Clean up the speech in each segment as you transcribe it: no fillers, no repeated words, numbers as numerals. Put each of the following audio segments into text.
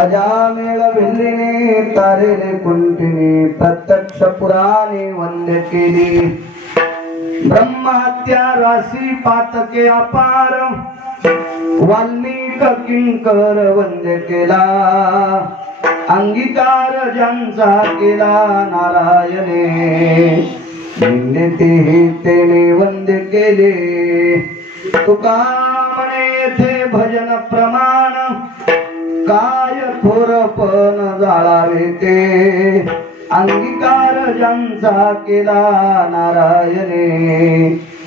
अजामेळ भिल्लीने तारेने कुंठिने प्रत्यक्ष पुराणे वंद्य केली ब्रह्महत्या राशी पातके अपार वाल्मिक किंकर वंद्य केला अंगीकार ज्यांचा केला नारायणे निंदिते तेने वंद्य केले तुका म्हणे थे भजन प्रमाण काय थोरपण जाळावे ते अंगीकार ज्यांचा केला नारायणे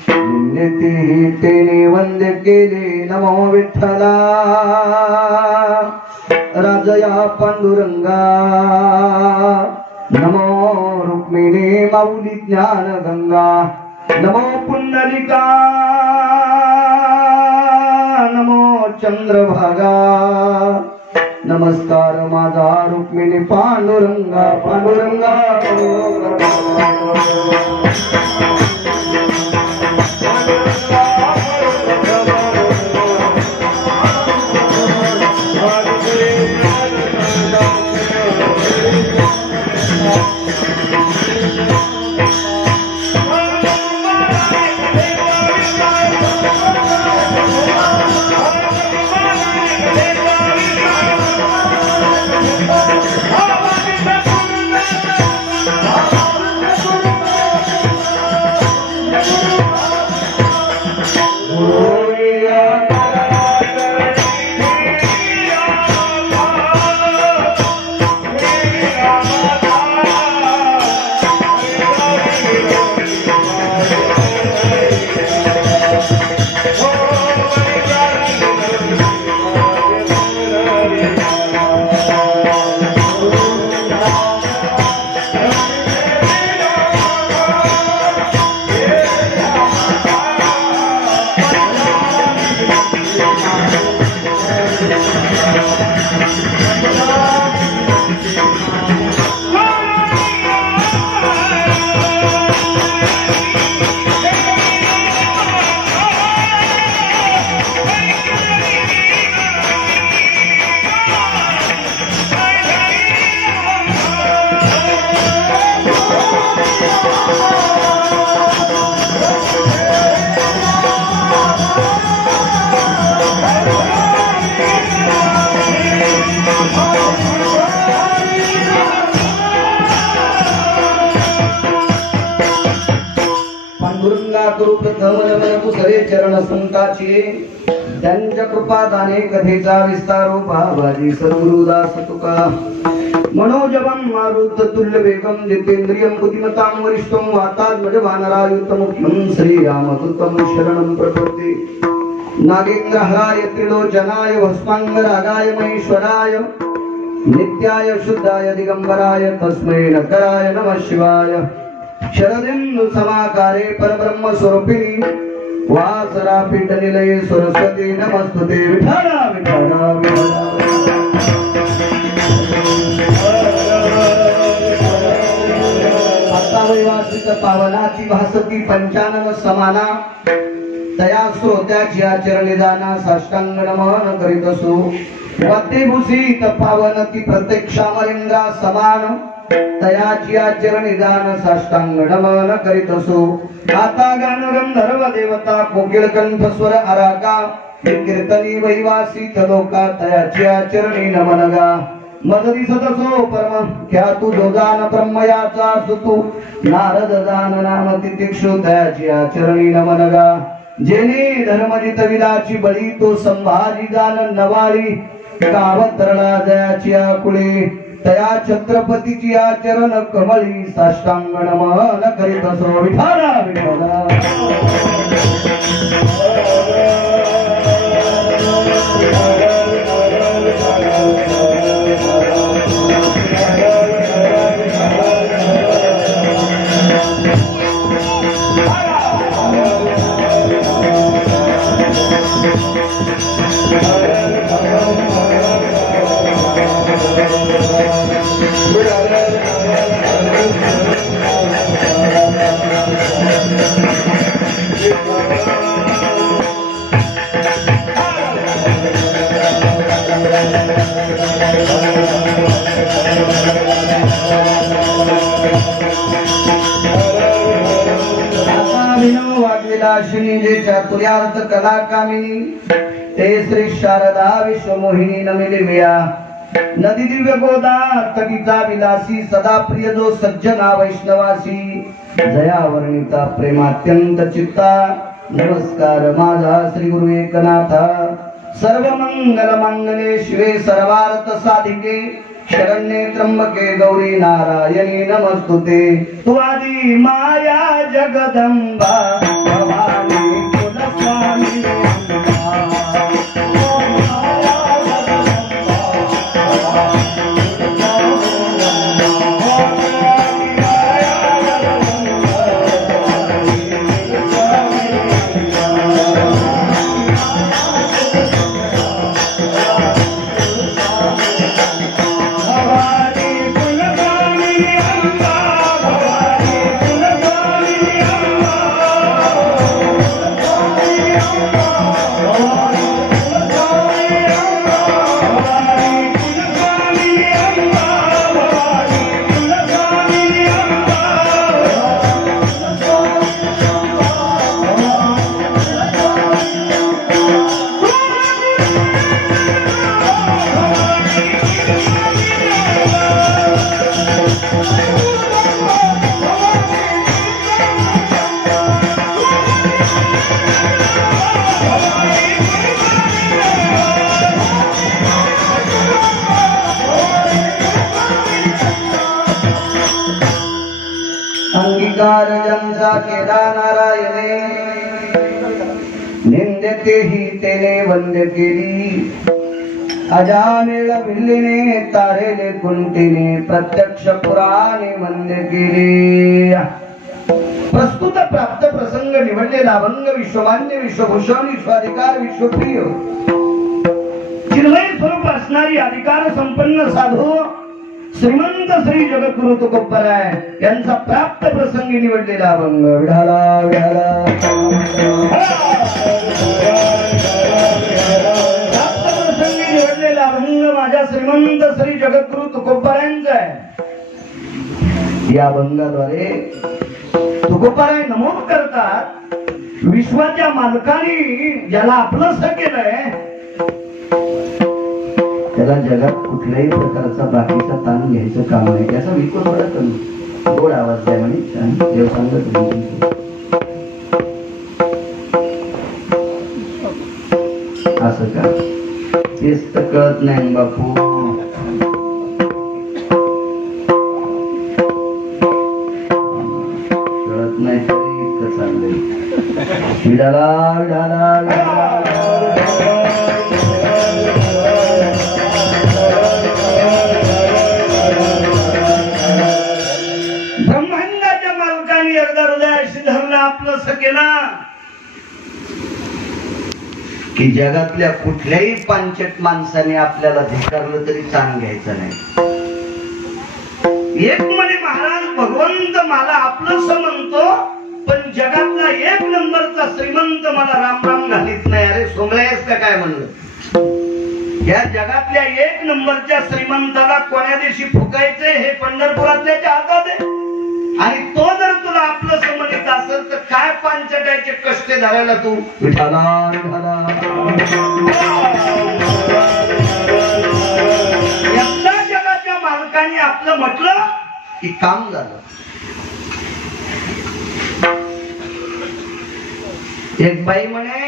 निंदिते तेने वंद्य केले नमो विठ्ठला राजया पांडुरंगा नमो रुक्मिणी माऊली ज्ञान गंगा नमो पुंडलिका नमो चंद्रभागा नमस्कार माझा रुक्मिणी पांडुरंगा पांडुरंगा सरे चरण संताची त्यांच्या कृपादाने कथेचा विस्तारो भावाजी सद्गुरुदास तुका मनोजवं मारुत तुल्य वेगं जितेंद्रियं बुद्धिमतां वरिष्ठं वातात्मज वानरायुतमुख्यं श्रीरामदूतं शरणं प्रपद्ये नागेन्द्रहराय त्रिलोचनाय भस्मांगरागाय महेश्वराय नित्याय शुद्धाय दिगंबराय तस्मै नकराय नमः शिवाय शरदिन्दु समाकारे परब्रह्म स्वरूपिणी वासरा पीठ निलये सरस्वती नमस्तुते विठ्ठला विठ्ठला अत्तावैवासिक पावनाची भासती पंचानन समाना तया श्रोत्याची आचरणिदाना साष्टांग नमन करीत असो वत्तेभूषित पावनती प्रत्यक्षामलिंगा समान तयाची आचरणिदान साष्टांग नमन करीत असो आता गानरम धर्व देवता कोकिळ कंठ स्वर आराका कीर्तनी वैवासी लोका तयाची आचरणी नमन गा मदती सदसो परम क्या तू जोदान ब्रह्मयाचा सुतू नारद दान नाम तितिक्षु तयाची आचरणी नमन गा जेने धर्मजित विलाची बळी तो संभाजी दान नवाळी गावत तरळा दयाची आकुळे तया छत्रपतीची आचरण कमळी साष्टांग नमन करीत असो विठ्ठला विठ्ठला वाग्विलासिनी जे चातुर्यार्थ कला कामिनी ते श्री शारदा विश्वमोहिनी नमिलिविया नदी दिव्य गोदा तगिता विलासी सदा प्रिय जो सज्जना वैष्णवासी जया वर्णिता प्रेमात्यंत चित्ता नमस्कार माझा श्री गुरु एकनाथा सर्व मंगल मंगले शिवे सर्वार्थ साधिके शरण्ये त्र्यंबके गौरी नारायणी नमस्तुते तू आदि माया जगदंबा भवानी कुलस्वामी अंगीकार ज्यांचा केला नारायणे निंदते ही तेने वंद्य केली अजामेळ भिल्लीने तारेले कुंटीने प्रत्यक्ष पुराणे वंद्य केली प्रस्तुत प्राप्त प्रसंग निवडलेला अभंग विश्वमान्य विश्वभूषण विश्वाधिकार विश्वप्रिय चिन्मय स्वरूप असणारी अधिकार संपन्न साधू श्रीमंत श्री जगद्गुरु तुकोबराय यांचा प्राप्त प्रसंगी निवडलेला अभंग विढाला विढाला प्राप्त प्रसंगी निवडलेला अभंग माझ्या श्रीमंत श्री जगद्गुरु तुकोबरायांचा आहे। या अभंगाद्वारे तुकोबराय नमूद करतात विश्वाच्या मालकाने ज्याला आपलंसं केलंय त्याला जगात कुठल्याही प्रकारचा बाकीचा ताण घ्यायचं काम नाही त्याचा विकोर थोडा कमी गोड आवाज द्या म्हणे देव सांगत असं का तेच तर कळत नाही बापू कळत नाही तरी इतकं चाललंय विडाला विडाला की जगातल्या कुठल्याही पांचट माणसाने आपल्याला धिक्कारलं तरी चांग घ्यायचं नाही। एक म्हणे महाराज भगवंत मला आपलंसं म्हणतो पण जगातला एक नंबरचा श्रीमंत मला राम राम घालीत नाही। अरे सोंगळ्यास का काय म्हणलं या जगातल्या एक नंबरच्या श्रीमंताला कोण्या दिवशी फुकायचंय हे पंढरपुरातल्याच्या हातात आहे आणि तो जर तुला आपलं समजत असेल तर काय पांचटायचे कष्ट धरायला तू विठाला एकदा जगाच्या मालकाने आपलं म्हटलं की काम झालं। एक बाई म्हणे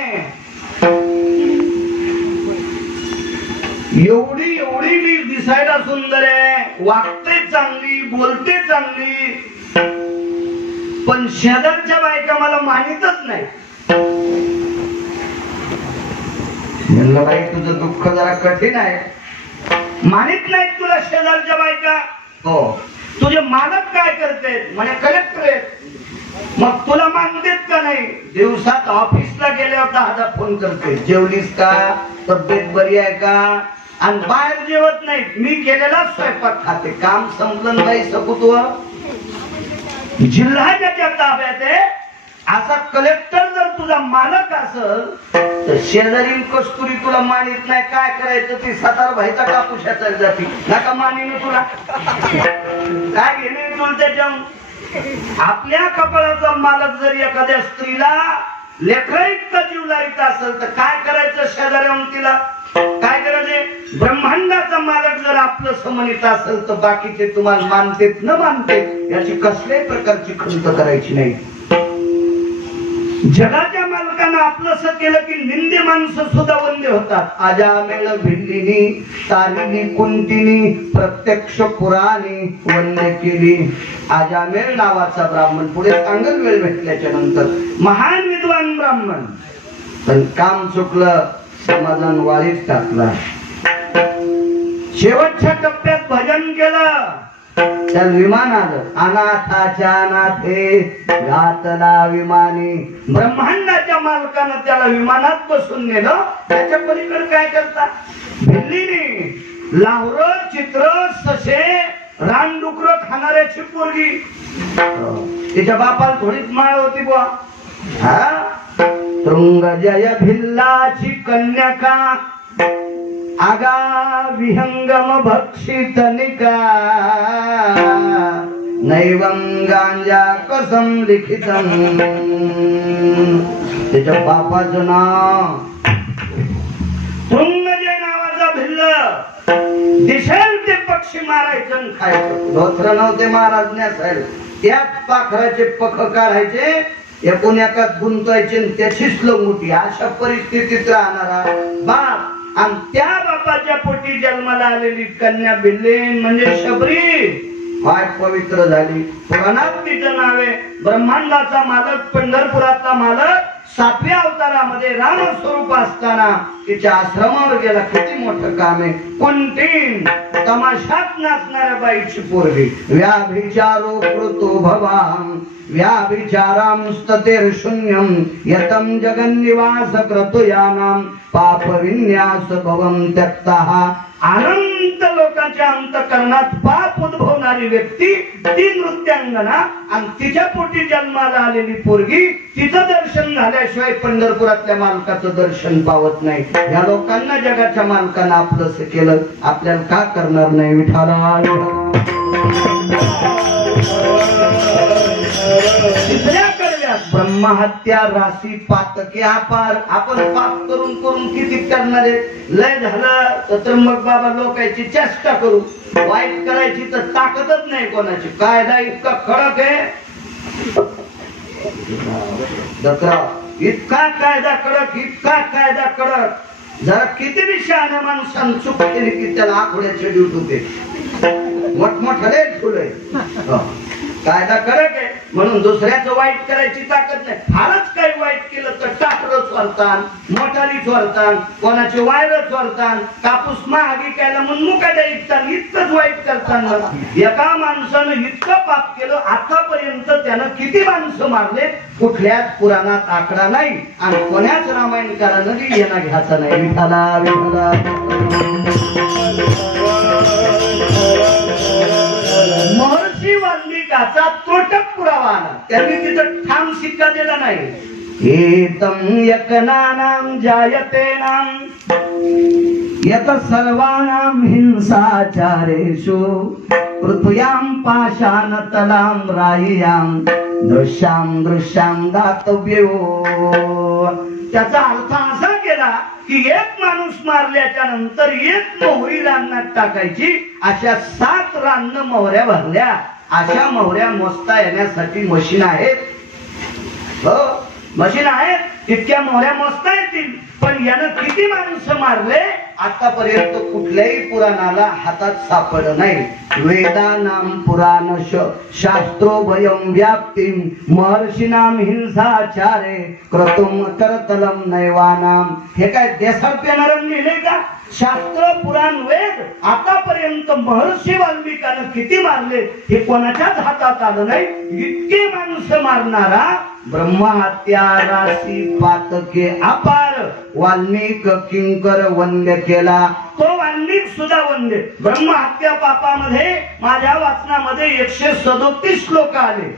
एवढी एवढी मी दिसायला सुंदर आहे वागते चांगली बोलते चांगली पण शेजारच्या बायका मला मानितच नाही। म्हणलं बाई तुझं दुःख जरा कठीण आहे मानित नाही तुला शेजारच्या बायका हो तुझे मालक काय करतेत म्हणे कलेक्टर आहेत मग तुला मानतेत का नाही दिवसात ऑफिसला गेल्यावर 10 फोन करते जेवलीस का तब्येत बरी आहे का आणि बाहेर जेवत नाही मी केलेला स्वयंपाक खाते काम संपलं नाही सकुत्व जिल्हा ज्याच्या ताब्यात आहे असा कलेक्टर जर तुझा मालक असेल तर शेजारी कस्तुरी तुला मानित नाही काय करायचं ती सातार भाईचा कापूशाचा जाती नका मानिन तुला काय घेणे तुला त्याच्या आपल्या कपाळाचा मालक जर एखाद्या स्त्रीला लेकराइतका जीव लावित असेल तर काय करायचं शेजाऱ्याहून तिला काय करायचे ब्रह्मांडाचा मालक जर आपलं समनित असेल तर बाकीचे तुम्हाला मानतेत न मानते याची कसल्याही प्रकारची खंत करायची नाही जगाच्या मालकानं आपलंसं केलं की निंदे माणसं सुद्धा वंदे होतात आजामेळ भिल्लीनी तारिणी कुंतीनी प्रत्यक्ष पुराणी वंदे केली आजामेळ नावाचा ब्राह्मण पुढे सांगत वेळ भेटल्याच्या नंतर महान विद्वान ब्राह्मण पण काम चुकलं समाधान वारीच टाकला शेवटच्या टप्प्यात भजन केलं त्याला विमान आलं अनाथाच्या अनाथे घातला विमानी ब्रह्मांडाच्या मालकानं त्याला विमानात बसून नेलं त्याच्या पलीकडे काय करता भिल्लीने लावरं चित्र ससे रानडुकर खाणाऱ्याची पोरगी तिच्या बापाला थोडीच माळ होती बुवा तृंग जय भिल्लाची कन्या आगा विहंगम भक्षित निका नैवं गांजा कसम लिखितम त्याच्या बापाचं नाव तृंगजय नावाचा भिल्ल दिसेल ते पक्षी मारायचं खायचं धोत्र नव्हते महाराज नेसायला त्याच पाखराचे पख काढायचे एकूण एकात गुंतवायचे त्याचीच लंगुटी अशा परिस्थितीत राहणारा बाप आणि त्या बापाच्या पोटी जन्माला आलेली कन्या भिल्लीन म्हणजे शबरी फार पवित्र झाली पुराणात तिचं नाव आहे ब्रह्मांडाचा मालक पंढरपुरातला मालक 7व्या अवतारामध्ये राम स्वरूप असताना तिच्या आश्रमावर गेला किती मोठं काम आहे कुंतीन तमाशात नाचणाऱ्या बाईची पोरगी व्याभिचारो कृतो भवाम व्याभिचाराम स्ततेर शून्यम यतम जगन्निवास क्रतुयानाम पाप विन्यास भवम त्यक्तः अनंत लोकांच्या अंतकरणात पाप उद्भवणारी व्यक्ती ती नृत्यांगना आणि तिच्या पोटी जन्माला आलेली पोरगी तिचं दर्शन झाल्याशिवाय पंढरपुरातल्या मालकाचं दर्शन पावत नाही या लोकांना जगाच्या मालकानं आपलंसं केलं आपल्याला का करणार नाही विठाला तिसऱ्या कडव्यात ब्रह्महत्या राशी पातके अपार आपण पाप करून करून किती करणारे लय झालं तर त्र्यंबक बाबा लोकांची चेष्टा करू वाईट करायची तर ताकदच नाही कोणाची कायदा इतका कडक आहे इतका कायदा कडक जरा किती बी शहाण्या माणसानं चूक केली की त्याला आठवड्याचे ड्यूट होते मोठमोठाले फुले कायदा कडक आहे म्हणून दुसऱ्याचं वाईट करायची ताकद नाही फारच काही वाईट केलं तर टाकरं चोरतान मोटारी चोरतान कोणाचे वायर चोरतान कापूस महागी केला म्हणून मुकाट्या इकतान इतकंच वाईट करताना एका माणसानं इतकं पाप केलं आतापर्यंत त्यानं किती माणसं मारले कुठल्याच पुराणात आकडा नाही आणि कोण्याच रामायणकारानं येणं घ्यायचा नाही विठाला विठाला महर्षी वाल्मिकाचा त्रोटक पुरावा आला त्यांनी तिथं ठाम शिक्का दिला नाही एतम यकनानां जायतेनां यत सर्वाणां हिंसाचारेषु पृथ्व्यां पाषाणतलां राय्यां दृश्यां दातव्यो त्याचा अर्थ असा केला की एक माणूस मारल्याच्या नंतर एक मोहरी रानात टाकायची अशा 7 रान मोहऱ्या भरल्या अशा मोहऱ्या मोजता येण्यासाठी मशीन आहेत हो मशीन आहेत इतक्या मोहऱ्या मोजता येतील पण यानं किती माणसं मारले आतापर्यंत कुठल्याही पुराणाला हातात सापडलं नाही वेदानाम पुराण शास्त्रो भयम व्याप्तीम महर्षीनाम हिंसाचारे क्रतुम करतलम नैवानाम हे काय देसाळपेणारं लिहिले का शास्त्र पुराण वेद आतापर्यंत महर्षी वाल्मिकानं किती मारले हे कोणाच्याच हातात आलं नाही इतके माणसं मारणारा ब्रह्महत्या राशी पातके अपार वाल्मिक किंकर वंद्य केला. तो वाल्मिक सुद्धा वंद्य. ब्रह्महत्या पापामध्ये माझ्या वाचनामध्ये 137 श्लोक आले.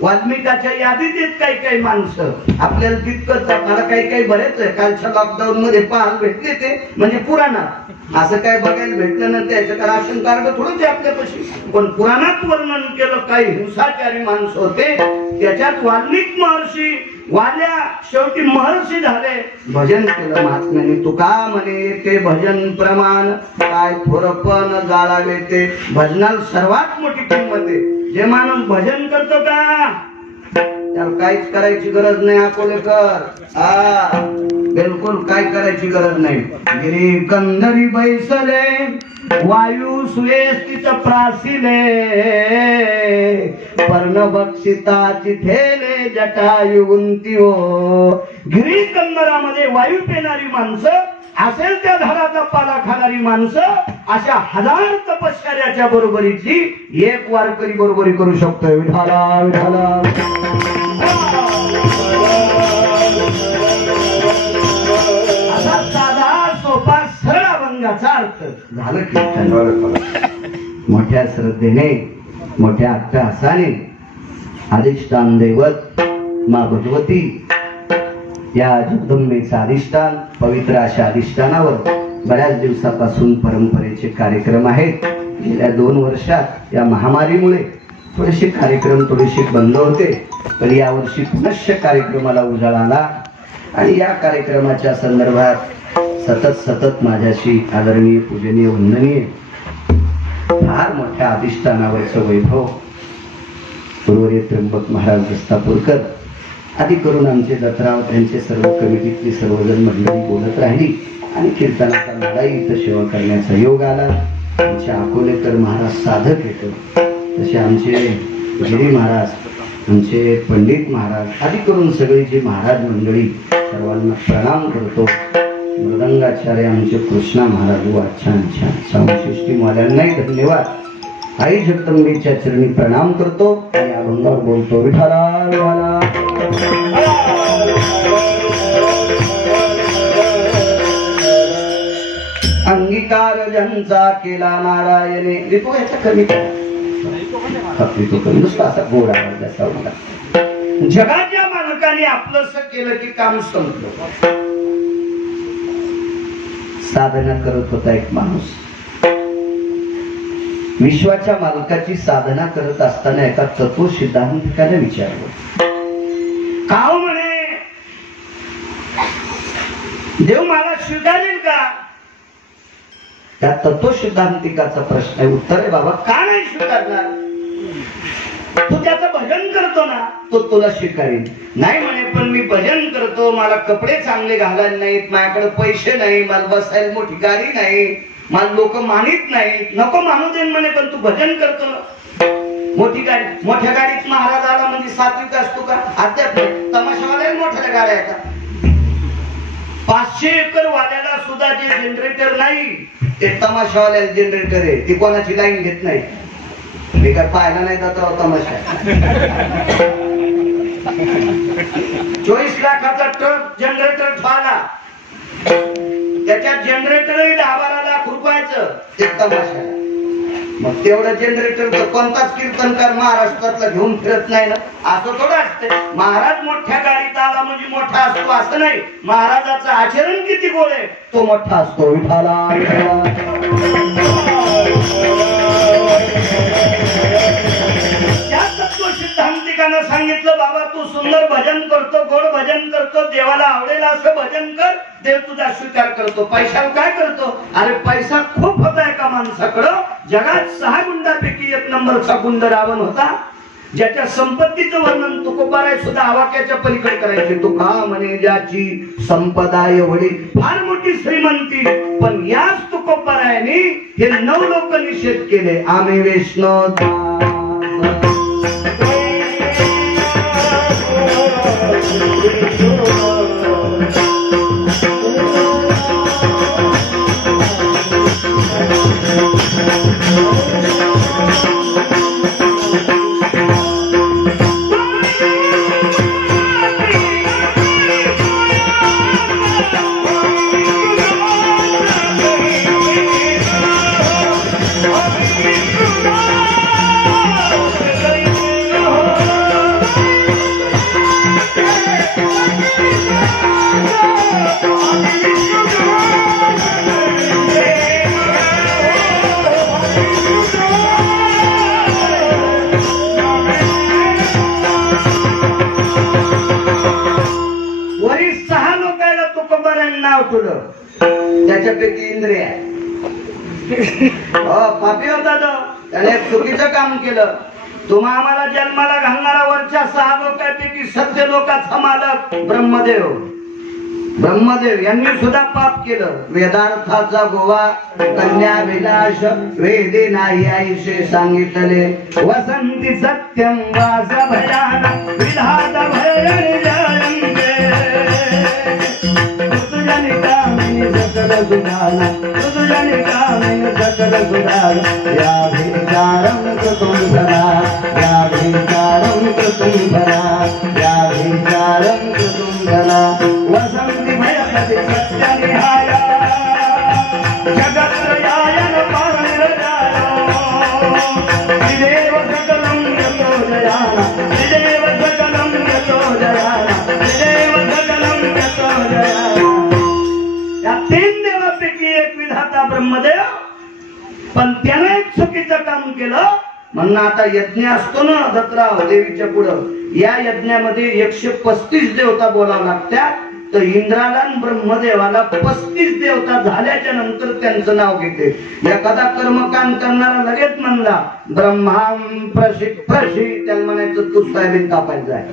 वाल्मिकाच्या यादीत येत काही माणसं आपल्याला तितकंच. मला काही बरेच आहे. कालच्या लॉकडाऊन मध्ये पाहायला भेटले ते म्हणजे पुराणात. असं काय बघायला भेटलं ना त्याचं राशन कार्ड थोडंच आपल्यापाशी. पण पुराणात वर्णन केलं काही हिंसाचारी माणसं होते. त्याच्यात वाल्मिक महर्षी वाल्या शेवटी महर्षी झाले. भजन केलं महात्म्याने. तुका म्हणे ते भजन प्रमाण काय थोरपण जाळावे ते. भजनाला सर्वात मोठी किंमत आहे. जे माणूस भजन करतो का त्याला काहीच करायची गरज नाही. अकोलेकर बिलकुल काय करायची गरज नाही. गिरी कंदरी बैसले वायू सुयस्थित प्रासिले पर्ण बक्षिताची ठेले जटायु उंती हो. गिरी कंदरामध्ये वायू पेणारी माणसं असेल त्या झाडाचा पाला खाणारी माणसं अशा हजार तपश्चर्याच्या बरोबरीची एक वारकरी बरोबरी करू शकतोय. विठाला विठाला असा साधा सोपा सरळ अभंगाचा अर्थ झालं. कीर्तन मोठ्या श्रद्धेने मोठ्या अट्टहासाने अधिष्ठान दैवत मा भगवती या जगदंबेचं अधिष्ठान पवित्र अशा अधिष्ठानावर बऱ्याच दिवसापासून परंपरेचे कार्यक्रम आहेत. गेल्या 2 वर्षात या महामारीमुळे थोडेसे कार्यक्रम बंद होते. पण यावर्षी पुनश्च कार्यक्रमाला उजाळा आला आणि या कार्यक्रमाच्या संदर्भात सतत माझ्याशी आदरणीय पूजनीय वंदनीय फार मोठ्या अधिष्ठानावरचं वैभव गुरुवर्य त्र्यंबक महाराज दस्तापूरकर आधी करून आमचे दत्तराव त्यांचे सर्व कमिटीतली सर्वजण मंडळी बोलत राहिली आणि कीर्तनाचा मलाही इथं सेवा करण्याचा योग आला. आमचे अकोलेकर महाराज साधक येतो तसे आमचे गिरी महाराज आमचे पंडित महाराज आधी करून सगळी जी महाराज मंडळी सर्वांना प्रणाम करतो. मृदंगाचार्य आमचे कृष्णा महाराज वा छान छान सामशिष्टीवाल्यांनाही धन्यवाद. आई जगदंबेच्या चरणी प्रणाम करतो आणि अभंगावर बोलतो. विठाला विठाला अंगीकार ज्यांचा केला नारायणे. लिपो याचा कमी तो कमी नुसता असा गोड आवाज असा होता. जगाच्या मालकाने आपलंस केलं की काम संपलं. साधना करत होता एक माणूस. विश्वाच्या मालकाची साधना करत असताना एका तत्व सिद्धांतिकाने विचारलं का म्हणे देव मला स्वीकारेल का. त्या तत्व सिद्धांतिकाचा प्रश्न आहे. उत्तर आहे बाबा का नाही स्वीकारणार. तू त्याचं भजन करतो ना तो तुला स्वीकारेल. नाही म्हणे पण मी भजन करतो मला कपडे चांगले घालायला नाहीत माझ्याकडे पैसे नाही मला बसायला मोठी गाडी नाही मला लोक मानित नाहीत. नको मानू देन म्हणे पण तू भजन करतो ना. मोठी गाडी मोठ्या गाडीत महाराज आला म्हणजे सात्विक असतो का. अध्यात्म तमाशावाल्या मोठ्या गाड्या आहेत का. 500 एकर वाल्याला सुद्धा जे जनरेटर नाही ते तमाशावाल्या जनरेटर आहे. ती कोणाची लाईन घेत नाही. मी काय पाहायला नाही जात राव तमाशा. 24 लाखाचा ट्रक जनरेटर ठेवला त्याच्यात जनरेटरही 10-12 लाख रुपयाचं ते तमाशा. मग तेवढं जनरेटर तर कोणताच कीर्तनकार महाराष्ट्रातला घेऊन फिरत नाही ना. असं थोडं असतं. महाराज मोठ्या गाडीत आला म्हणजे मोठा असतो असं नाही. महाराजाचं आचरण किती गोड आहे तो मोठा असतो. विठाला त्या तत्व सिद्धांतिकानं सांगितलं बाबा तू सुंदर भजन करतो गोड भजन करतो देवाला आवडेल असं भजन कर. देव तुझा स्वीकार करतो. पैशाला काय करतो. अरे पैसा खूप होता एका माणसाकडं. जगात 6 गुंडापैकी 1 नंबरचा गुंड रावण होता ज्याच्या संपत्तीचं वर्णन तुकोबाराय सुद्धा आवाक्याच्या पलीकडे करायचे. तुका म्हणे ज्याची संपदा एवढी फार मोठी श्रीमंती. पण याच तुकोबारायाने हे 9 लोक निषेध केले. आम्ही वैष्णव नाव तुझं त्याच्यापैकी इंद्रिय हो पापी होता तो त्याने चुकीचं काम केलं तुम्हा आम्हाला जन्माला घालणारा वरच्या 6 लोकांपैकी सत्य लोकांचा मालक ब्रह्मदेव यांनी सुद्धा पाप केलं वेदार्थाचा गोवा कन्या विलास वेदे नाही आईशे सांगितले वसंती सत्यम वास भयान विधात भयन जयंते तुझ्याने कामिनी सकल सुधाना तुझ्याने कामिनी सकल सुधाना या विचारम कृतुम भरा या विचारम कृतुम भरा या विचारम कृतुम भरा वसंती भयपति सत्यनिहाय जगत्रयायन पारनिर्जायो विदेव सकलं यतो जयाना विदेव सकलं यतो जयाना विदेव सकलं यतो जयाना या 3 देवापैकी एक विधाता ब्रह्मदेव पण त्याने एक चुकीचं काम केलं म्हणून आता यज्ञ असतो ना दत्तराव देवीच्या पुढं या यज्ञामध्ये 135 देवता बोलावं लागतात तर इंद्राला आणि ब्रह्मदेवाला 35 देवता झाल्याच्या नंतर त्यांचं नाव घेते एखादा कर्मकांड करणारा लगेच म्हणला ब्रह्मां प्रसिद्ध त्याला म्हणायचं तू सोयाबीन कापायचं आहे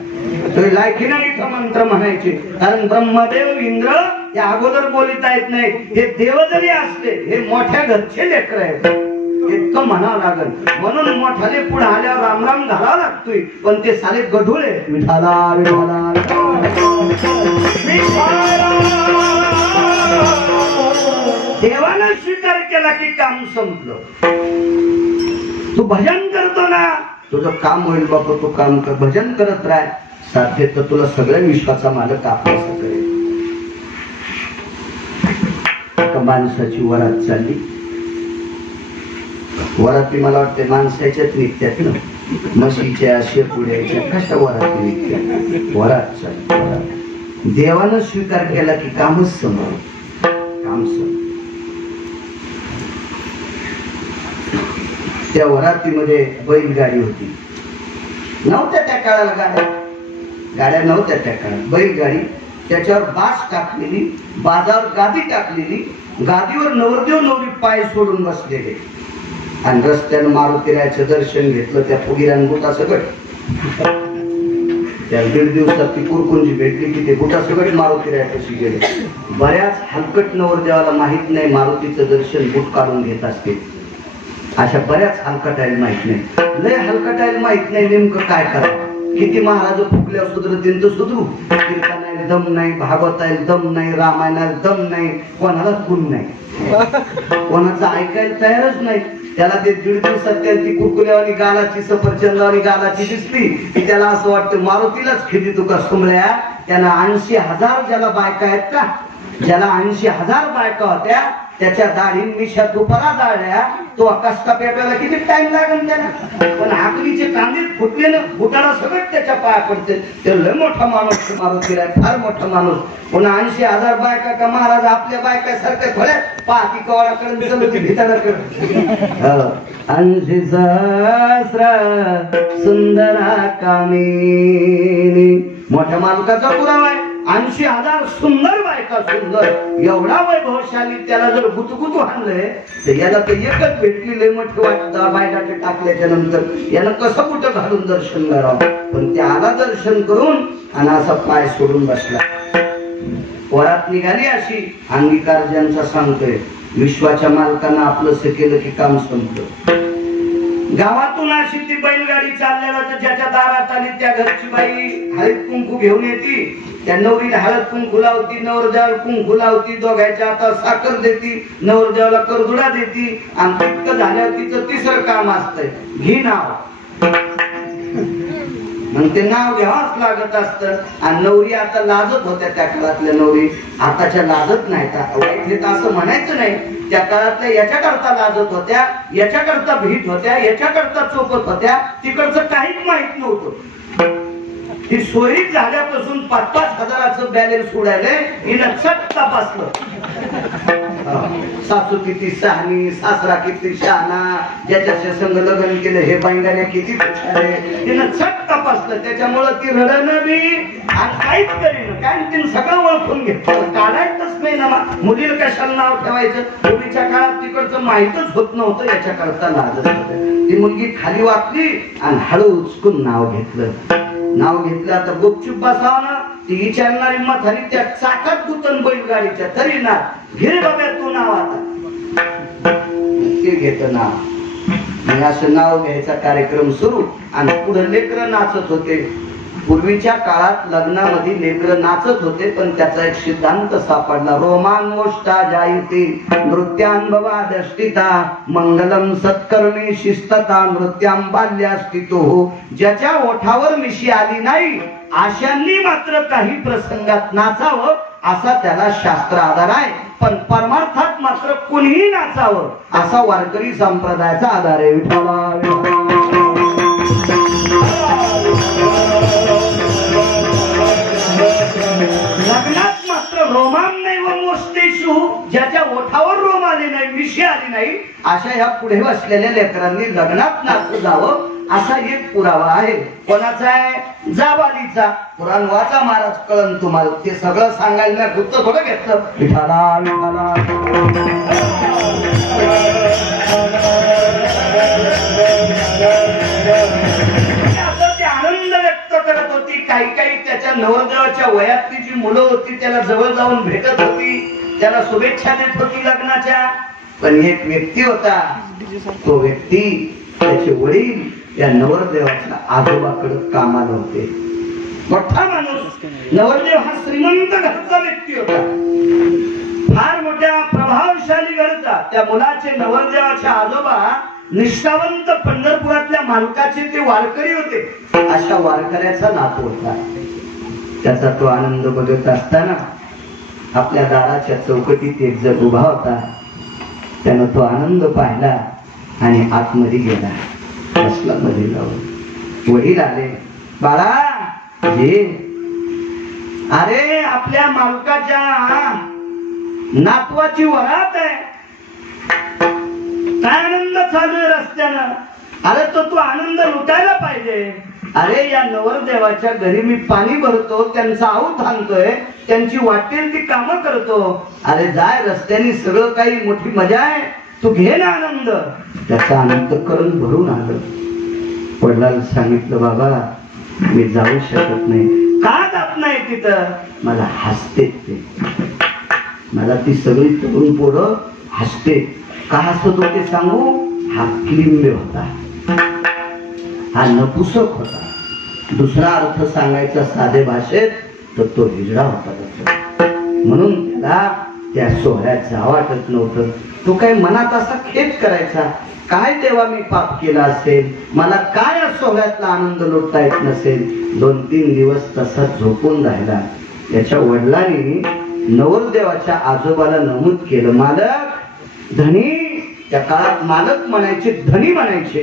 तो लायकी नाही इथं मंत्र म्हणायचे कारण ब्रह्मदेव इंद्र या अगोदर बोलता येत नाही हे देव जरी असले हे मोठ्या घरचे लेकर आहेत इतकं म्हणावं लागल म्हणून मोठाले पुढे आल्यावर रामराम घालावा लागतोय पण ते साले गढुळे विठाला देवानं स्वीकार केला की काम संपलं तू भजन करतो ना तुझं काम होईल बाबा तू काम कर भजन करत राह साध्य तर तुला सगळ्या विश्वाचा मालक आपल्यास करेल माणसाची वरात चालली वराती मला वाटते माणसाच्याच निघत्यात ना म्हशीच्या शेपुड्याच्या कशा वराती निघत्यात वरात चालली देवानं स्वीकार केला की कामच समोर काम समोर त्या वरातीमध्ये बैलगाडी होती नव्हत्या त्या काळाला गाड्या नव्हत्या त्या काळात बैलगाडी त्याच्यावर बास टाकलेली बाजावर गादी टाकलेली गादीवर नवरदेव नवरी पाय सोडून बसलेले आणि रस्त्यानं मारुतीरायाचं दर्शन घेतलं त्या फुगीरान बुटा सगट त्या 1.5 दिवसात ती कुरकुंजी भेटली की ते बुटा सगट मारुतीरायापाशी गेले बऱ्याच हलकट नवरदेवाला माहित नाही मारुतीचं दर्शन बुट काढून घेत असते अशा बऱ्याच हलकटायला माहित नाही लय हलकटायला माहित नाही नेमकं काय करावं किती महाराज फुकल्यावर सुधरतील तर सुधरू कीर्तनाला दम नाही भागवताला दम नाही रामायणाला दम नाही कोणालाच गुण नाही कोणाचं ऐकायला तयारच नाही त्याला ते 1.5 दिवसात ती कुरकुल्यावानी गालाची सफरचंदावानी गालाची दिसली की त्याला असं वाटतं मारुतीलाच खिदी तुका सुमल्या त्याला 80,000 ज्याला बायका आहेत का ज्याला 80,000 बायका होत्या त्याच्या दाढीन मिशा दुपारा जाळल्या तो कष्टा पेटायला किती टाइम लागेल त्याला पण आकलीचे कांदे फुटले ना फुटाला सगळं त्याच्या पाया पडते ते लय मोठा माणूस मारुतीला फार मोठा माणूस पुन्हा 80,000 बायका का महाराज आपल्या बायका सारख्या थोड्या पाठी कवाडाकडे चलती भिताडाकडे 80 सहस्र सुंदरा कामिनी मोठ्या मालकाचा पुरावा आहे 80,000 सुंदर बायका सुंदर एवढा वैभवशाली त्याला जर गुतगुतू आणलंय तर याला तर एकच भेटली लय मोठी वाटतं बायकाचे टाकल्याच्या नंतर याला कसं कुठं घालून दर्शन करावं पण ते आला दर्शन करून आणि असा पाय सोडून बसला वरात निघाली अशी अंगीकार ज्यांचा सांगतोय विश्वाच्या मालकांना आपलं केलं की काम संपलं गावातून अशी ती बैलगाडी चाललेला तर ज्याच्या दारात आली त्या घरची बाई हळद कुंकू घेऊन येते त्या नवरीला हळद कुंकू लावती नवरदेवाला कुंकू लावती दोघांच्या हातात साखर देती नवरदेवाला करदुडा देती आणि तितकं झाल्यावर तिचं तिसरं काम असतंय घी नाव मग ते नाव घ्यावाच लागत असतं आणि नवरी आता लाजत होत्या त्या काळातल्या नवरी आताच्या लाजत नाही वाईट हे असं म्हणायचं नाही त्या काळातल्या याच्याकरता लाजत होत्या याच्याकरता भीत होत्या याच्याकरता चोपत होत्या तिकडचं काहीच माहित नव्हतं ही सोयी झाल्यापासून 5-5 हजाराचं बॅलन्स उडायलंय हिनं चट तपासलं सासू किती शहाणी सासरा किती शहाणा ज्याच्या संग लग्न केलं हे बांगाने किती तिनं चट तपासलं त्याच्यामुळं ती रडणं बी आणि काहीच करीन काय तिने सगळं ओळखून घेतलं काढायचंच नाही ना मुलीला कशाला नाव ठेवायचं. मुलीच्या काळात तिकडचं माहीतच होत नव्हतं, याच्या करता लाजत होतं. ती मुलगी खाली वाकली आणि हळू उचकून नाव घेतलं. नाव घेतलं आता गुपचूप बसावं ना. ती विचारणारी म्हातारी त्या चाकात गुतन बैलगाडीच्या तरी ना घे बाबा तू नाव आता. ते घेत नाव. मग असं नाव घ्यायचा कार्यक्रम सुरू आणि पुढे लेकरं नाचत होते. पूर्वीच्या काळात लग्नामध्ये लेकरं नाचत होते, पण त्याचा एक सिद्धांत सापडला. रोमांगोष्ठा जायते नृत्यानुभवा दष्टिता मंगलम सत्कर्मी शिस्तता नृत्यां बाल्यास्थितो. ज्याच्या ओठावर मिशी आली नाही अशांनी मात्र काही प्रसंगात नाचावं असा त्याला शास्त्र आधार आहे, पण परमार्थात मात्र कुणीही नाचावं असा वारकरी संप्रदायाचा आधार आहे. लग्नात मात्र रोमान नाही व मोस्तेशू, ज्याच्या ओठावर रोम आले नाही मिशी आली नाही अशा ह्या पुढे बसलेल्या लेकरांनी लग्नात नाचलं जावं असा एक पुरावा आहे. कोणाचा आहे? जाबालीचा. पुराण वाचा महाराज, कळण तुम्हाला. ते सगळं सांगायला नाही गुप्त थोडं घेतलं. विठाला विठाला आनंद व्यक्त करत होती. काही काही त्याच्या नवरदेवाच्या वयातली जी मुलं होती त्याला जवळ जाऊन भेटत होती, त्याला शुभेच्छा देत होती लग्नाच्या. पण एक व्यक्ती होता, तो व्यक्ती त्याचे वडील या नवरदेवाच्या आजोबाकडे कामाला होते. मोठा माणूस. नवरदेव हा श्रीमंत घरचा व्यक्ती होता, फार मोठ्या प्रभावशाली घरचा. त्या मुलाचे नवरदेवाचे आजोबा निष्ठावंत पंढरपुरातल्या मालकाचे ते वारकरी होते. अशा वारकऱ्याचा नातू होता. त्याचा तो आनंद बघत असताना आपल्या दाराच्या चौकटीत एक जण उभा होता. त्यानं तो आनंद पाहिला आणि आतमध्ये गेला. बसला मध्ये जाऊन. वडील आले. बाळा ये. अरे आपल्या मालकाच्या नातवाची वरात आहे. काय आनंद चालू आहे रस्त्यानं. अरे तो आनंद लुटायला पाहिजे. अरे या नवरदेवाच्या घरी मी पाणी भरतो, त्यांचा आऊत आणतोय, त्यांची वाटेल ती कामं करतो. अरे जाय रस्त्याने, सगळं काही मोठी मजा आहे, तू घे ना आनंद. त्याचा आनंद करून भरून आलं. वडिलांना सांगितलं बाबा मी जाऊ शकत नाही. का जात नाही तिथं? मला हसते ते. मला ती सगळी तरुण पोरं हसते. का हसत होते सांगू? हा क्लिंबे होता, हा नपुसक होता. दुसरा अर्थ सांगायचा साधे भाषेत तर तो हिजडा होता. म्हणून त्याला त्या सोहळ्यात जावं वाटत नव्हतं. तो काय मनात असा खेद करायचा, काय तेव्हा मी पाप केला असेल, मला काय या सोहळ्यातला आनंद लुटता येत नसेल. 2-3 दिवस तसाच झोपून राहिला. याच्या वडिलांनी नवरदेवाच्या आजोबाला नमूद केलं, मालक धनी. त्या काळात मालक म्हणायचे, धनी म्हणायचे.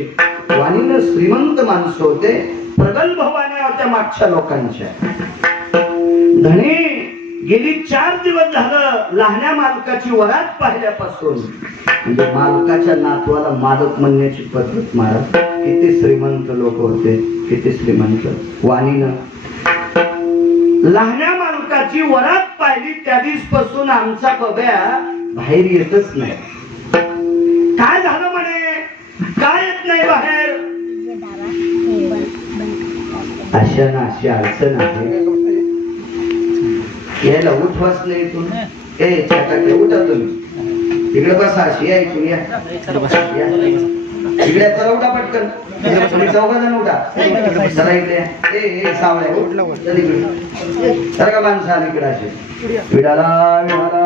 वाणीनं श्रीमंत माणसं होते, प्रगल्भ वाण्या होत्या मागच्या लोकांच्या. धनी गेली 4 दिवस झालं लहान्या मालकाची वरात पाहिल्यापासून. म्हणजे मालकाच्या नातवाला मालक म्हणण्याची पद्धत. महाराज किती श्रीमंत लोक होते, किती श्रीमंत. वाणीनं लहान्या मालकाची वरात पाहिली त्या दिवसपासून आमचा बब्या बाहेर येतच नाही. काय झालं म्हणे, काय येत नाही बाहेर? अशा ना अशी अडचण आहे. यायला उठवाच नाही तू. उठा तुम्ही, इकडे बसा. अशी या इकडे या, इकडे चला उठा पटकन. चौघा जण उठा. चला इकडे सावळ्या उठला इकडे. तर का माणसं आली इकडे असे विडाला विडाला.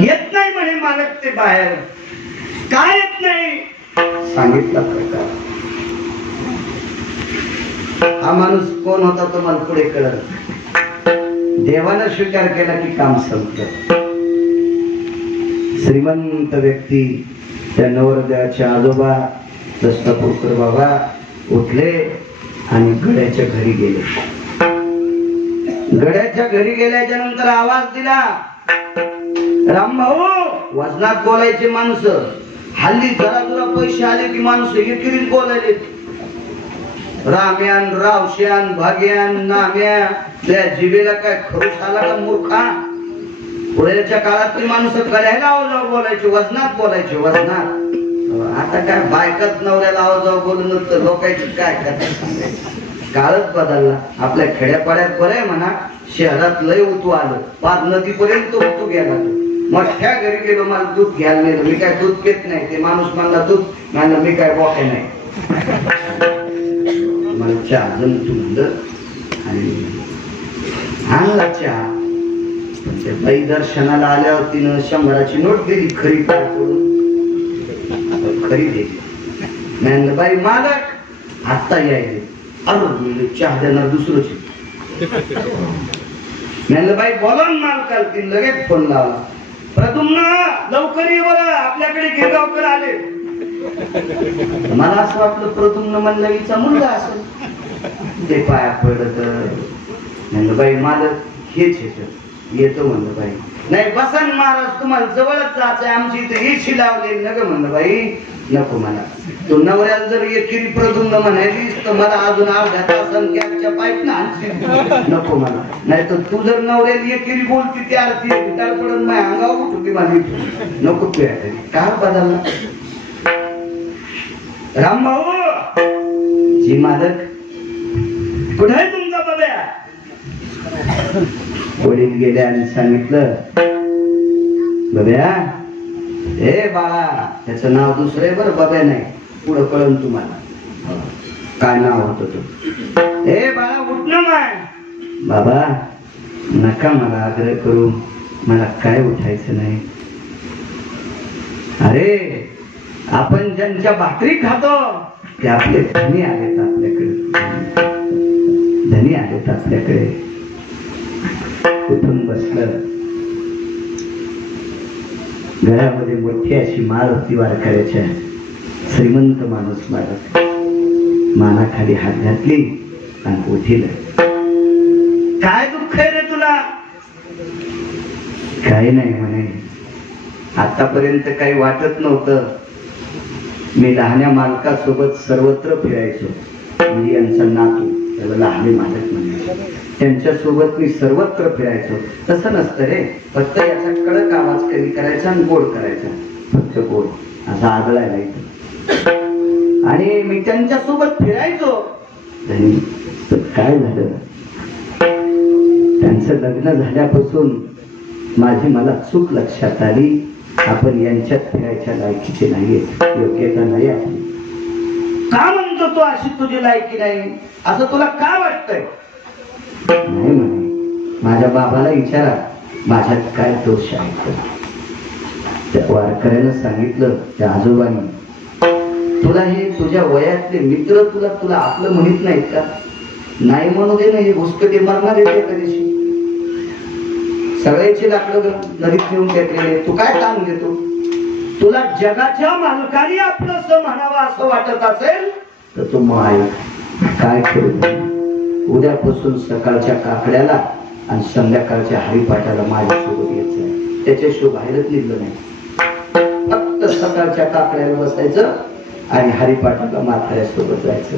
येत नाही म्हणे मालक ते बाहेर. काय येत नाही? सांगितलं प्रकार. हा माणूस कोण होता तो मला पुढे कळत. देवानं स्वीकार केला की काम संपलं. श्रीमंत व्यक्ती त्या नवरदेवाचे आजोबा दस्तपूरकर बाबा उठले आणि गड्याच्या घरी गेले. गड्याच्या घरी गेल्याच्या नंतर आवाज दिला, रामभाऊ. वजनात बोलायचे माणसं. हल्ली जरा जरा पैसे आले की माणसं एकेरीच बोलायले. राम्यान, रावश्यान, भाग्यान, नाम्या, त्या जिभेला काय खरूस आला का मूर्खा? पुढच्या काळातली माणसं गळ्याला आवाजावर बोलायचे, वजनात बोलायचे, वजनात. आता काय बायकाच नवऱ्याला आवाजावर बोलून तर लोकांची काय करतात? काळच बदलला. आपल्या खेड्यापाड्यात बरं आहे म्हणा, शहरात लय उतू आलं, पार नदीपर्यंत उतू गेला. मोठ्या घरी गेलो, मला दूध घ्यायला नाही, मी काय दूध घेत नाही. ते माणूस म्हणला दूध, म्हणलं मी काय बोके नाही. मला चहा जमतो म्हणलं आणि आणला चहा. ते बाई दर्शनाला आल्यावर तिनं 100ची नोट दिली, खरी काय करून खरी दिली. म्हणलं बाई मालक आता यायले. अरे चहा देणार दुसरंच. म्हणलं बाई बोला मालकाला. तिने लगेच फोन लावला. प्रद्युम्न लवकर ये बरं, आपल्याकडे गिरगावकर आले. मला असं वाटलं प्रद्युम्न म्हणलं हिचा मुलगा असेल. ते पाया पडत. म्हणलं बाई मालक हेच येतो. म्हणलं बाई नाही बसन महाराज, तुम्हाला जवळच जायचंय, आमची इथे एशी लावली. नग म्हणलं बाई नको मला. तो नवऱ्याला जर एकेरी प्रद्युम्न म्हणायलीस तर मला अजून अर्ध्या तासांच्या पाईप ना नको मला. नाही तर तू जर नवऱ्याला एकेरी बोलती ती आरती गिटार पडून माझ्या अंगावर उठून माझी नको. तू काय बदलला राम भाऊ? जी मालक. कुठे आहे तुमचा बब्या? वडील गेले आणि सांगितलं बब्या हे बाळा, त्याचं नाव दुसरे बरं, बब्या नाही, पुढं कळन तुम्हाला काय नाव होतं तो. हे बाळा उठ ना माय. बाबा नका मला आग्रह करू, मला काय उठायचं नाही. अरे आपण ज्यांच्या भाकरी खातो ते आपले धनी आलेत आपल्याकडे, धनी आलेत आपल्याकडे. उठून बसलं. घरामध्ये मोठी अशी माळ होती वारकऱ्याच्या. श्रीमंत माणूस मालक. मानाखाली हात घातली आणि उठिल. काय दुःख आहे रे तुला? काही नाही म्हणे, आतापर्यंत काही वाटत नव्हतं. मी लहान्या मालकासोबत सर्वत्र फिरायचो. म्हणजे यांचा नातू, त्याला लहाने मालक म्हणायचे, त्यांच्या सोबत मी सर्वत्र फिरायचो. तसं नसतं रे, फक्त याचा कडक आवाज कमी करायचा आणि गोड करायचा, फक्त गोड असा आगळायला येतो. आणि मी त्यांच्या सोबत फिरायचो. काय झालं, त्यांचं लग्न झाल्यापासून मला चूक लक्षात आली. आपण यांच्यात फिरायच्या लायकीचे नाहीये, योग्यता नाही आपली. का म्हणतो तो अशी तुझी लायकी नाही, असं तुला का वाटतंय? नाही म्हणे, माझ्या बाबाला विचारा माझ्यात काय दोष आहे. त्या वारकऱ्यानं सांगितलं त्या आजोबांनी, तुला हे तुझ्या वयातले मित्र तुला आपलं म्हणत नाहीत का? नाही म्हणू दे ना, हे घुसकटे मरणार येते कधीशी. सगळ्याची लाकडं नदीत नेऊन टेकलेले, तू काय काम घेतो? तुला जगाच्या मालकाने आपलं असं म्हणावं असं वाटत असेल तर तू माय काय करू. उद्यापासून सकाळच्या काकड्याला आणि संध्याकाळच्या हरिपाठाला माझ्यासोबत यायचं. त्याच्याशिवाय बाहेरच निघलं नाही. फक्त सकाळच्या काकड्याला बसायचं आणि हरिपाठाला म्हाताऱ्यासोबत जायचं.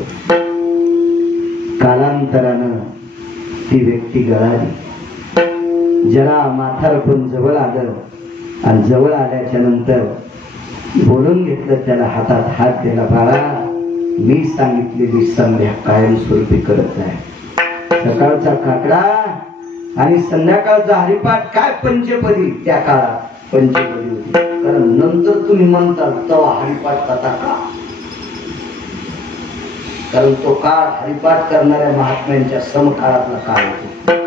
कालांतरानं ती व्यक्ती गळाली. जरा म्हातारपण जवळ आलं आणि जवळ आल्याच्या नंतर बोलून घेतलं, त्याला हातात हात दिला. बाळा, मी सांगितलेली संध्या कायमस्वरूपी करत आहे. सकाळचा काकडा आणि संध्याकाळचा हरिपाठ काय पंचपदी, त्या काळात पंचपदी होती. कारण नंतर तुम्ही म्हणता तेव्हा हरिपाठ कथा का, कारण तो काळ हरिपाठ करणाऱ्या महात्म्यांच्या समकाळातला काळ होतो.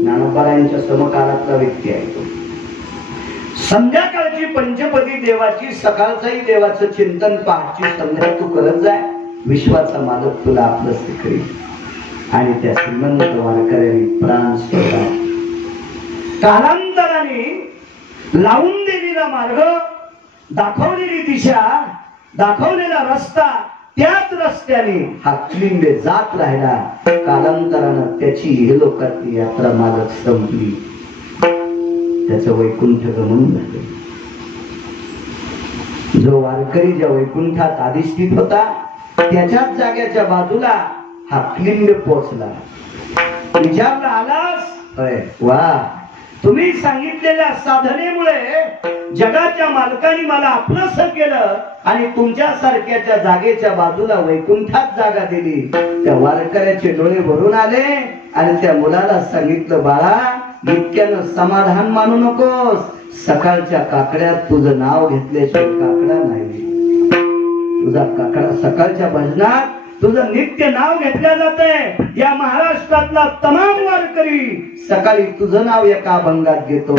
ज्ञानोबारायांच्या समकाळातला व्यक्ती आहे तो. संध्याकाळची पंचपदी देवाची, सकाळचाही देवाचं चिंतन, पहाटची संध्या तू करत जाय. विश्वाचा मालक तुला आपलं करेल. आणि त्या श्रीमंत वारकऱ्याने प्राण सोडला. कालांतराने लावून दिलेला मार्ग, दाखवलेली दिशा, दाखवलेला रस्ता, त्याच रस्त्याने हा क्लिंबे जात राहिला. कालांतरानं त्याची हे लोकातली यात्रा मार्ग संपली. त्याचं वैकुंठ गमन झालं. जो वारकरी ज्या वैकुंठात अधिष्ठित होता त्याच्याच जाग्याच्या बाजूला हा क्लिंग पोचला. विचारला आलास? होय. वा, तुम्ही सांगितलेल्या साधनेमुळे जगाच्या मालकाने मला आपलंसं केलं आणि तुमच्यासारख्याच्या जागेच्या बाजूला वैकुंठात जागा दिली. त्या वारकऱ्याचे डोळे भरून आले आणि त्या मुलाला सांगितलं, बाळा इतक्यानं समाधान मानू नकोस. सकाळच्या काकड्यात तुझं नाव घेतल्याशिवाय काकडा नाही. तुझा काकडा सकाळच्या भजनात तुझं नित्य नाव घेतलं जातंय. या महाराष्ट्रातला तमाम वारकरी सकाळी तुझं नाव एका अभंगात घेतो.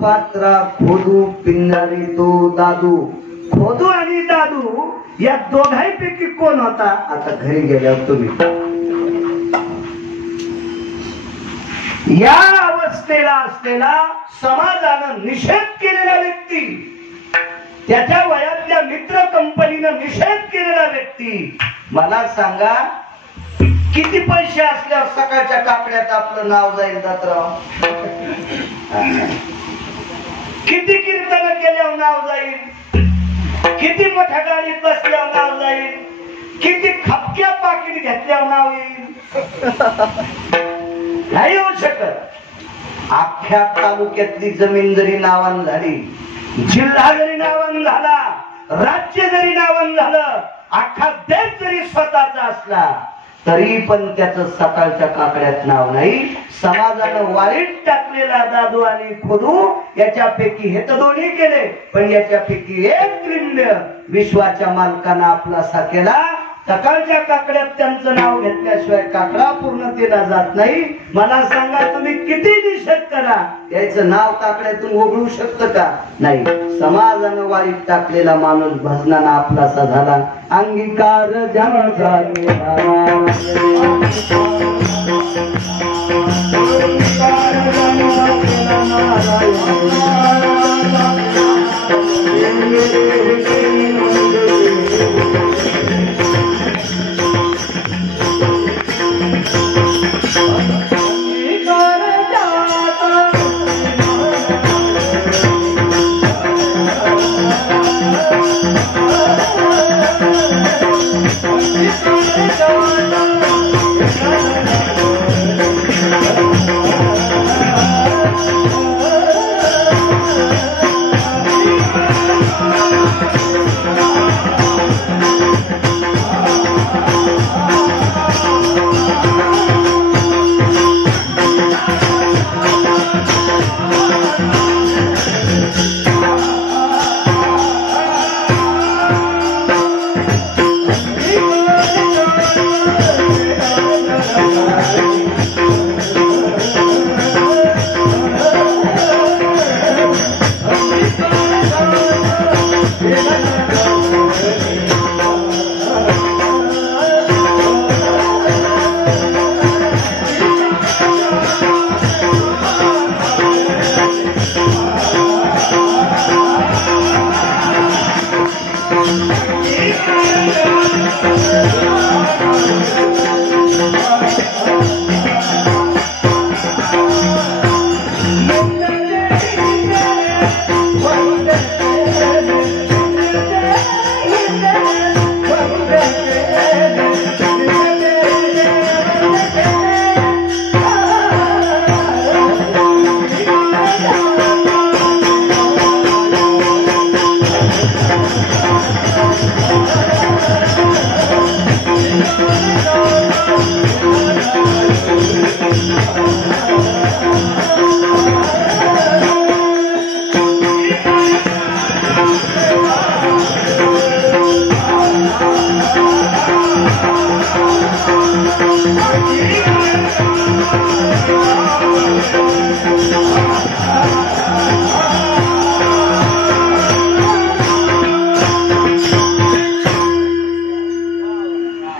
पात्रा खोदू पिंजारी तो दादू. खोदू आणि दादू या दोघांपैकी कोण होता? आता घरी गेल्यावर तुम्ही. या अवस्थेला असलेला समाजानं निषेध केलेला व्यक्ती, त्याच्या वयातल्या मित्र कंपनीनं निषेध केलेला व्यक्ती, मला सांगा किती पैसे असल्यावर सकाळच्या काकड्यात आपलं नाव जाईल दातराव? किती कीर्तन केल्यावर नाव जाईल? किती मोठ्या गाडीत बसल्यावर नाव जाईल? किती खपक्या पाकिट घेतल्यावर नाव येईल? नाही होऊ शकत. अख्ख्या तालुक्यातली जमीन जरी नावान झाली, जिल्हा जरी नावान झाला, राज्य जरी नावान झालं, अख्खा देश जरी स्वतःचा असला, तरी पण त्याचं सकाळच्या काकड्यात नाव नाही. समाजानं वाईट टाकलेला दादू आणि खोदू याच्यापैकी हे तर दोन्ही केले, पण याच्यापैकी एक लिंग विश्वाच्या मालकानं आपलासा केला. सकाळच्या काकड्यात त्यांचं नाव घेतल्याशिवाय काकडा पूर्णतेला जात नाही. मला सांगा, तुम्ही किती निषेध करा, याचं नाव काकड्यातून वगळू शकतं का? नाही. समाजानं वाईट टाकलेला माणूस भजनानं आपलासा झाला. अंगीकार ज्यानं झालेला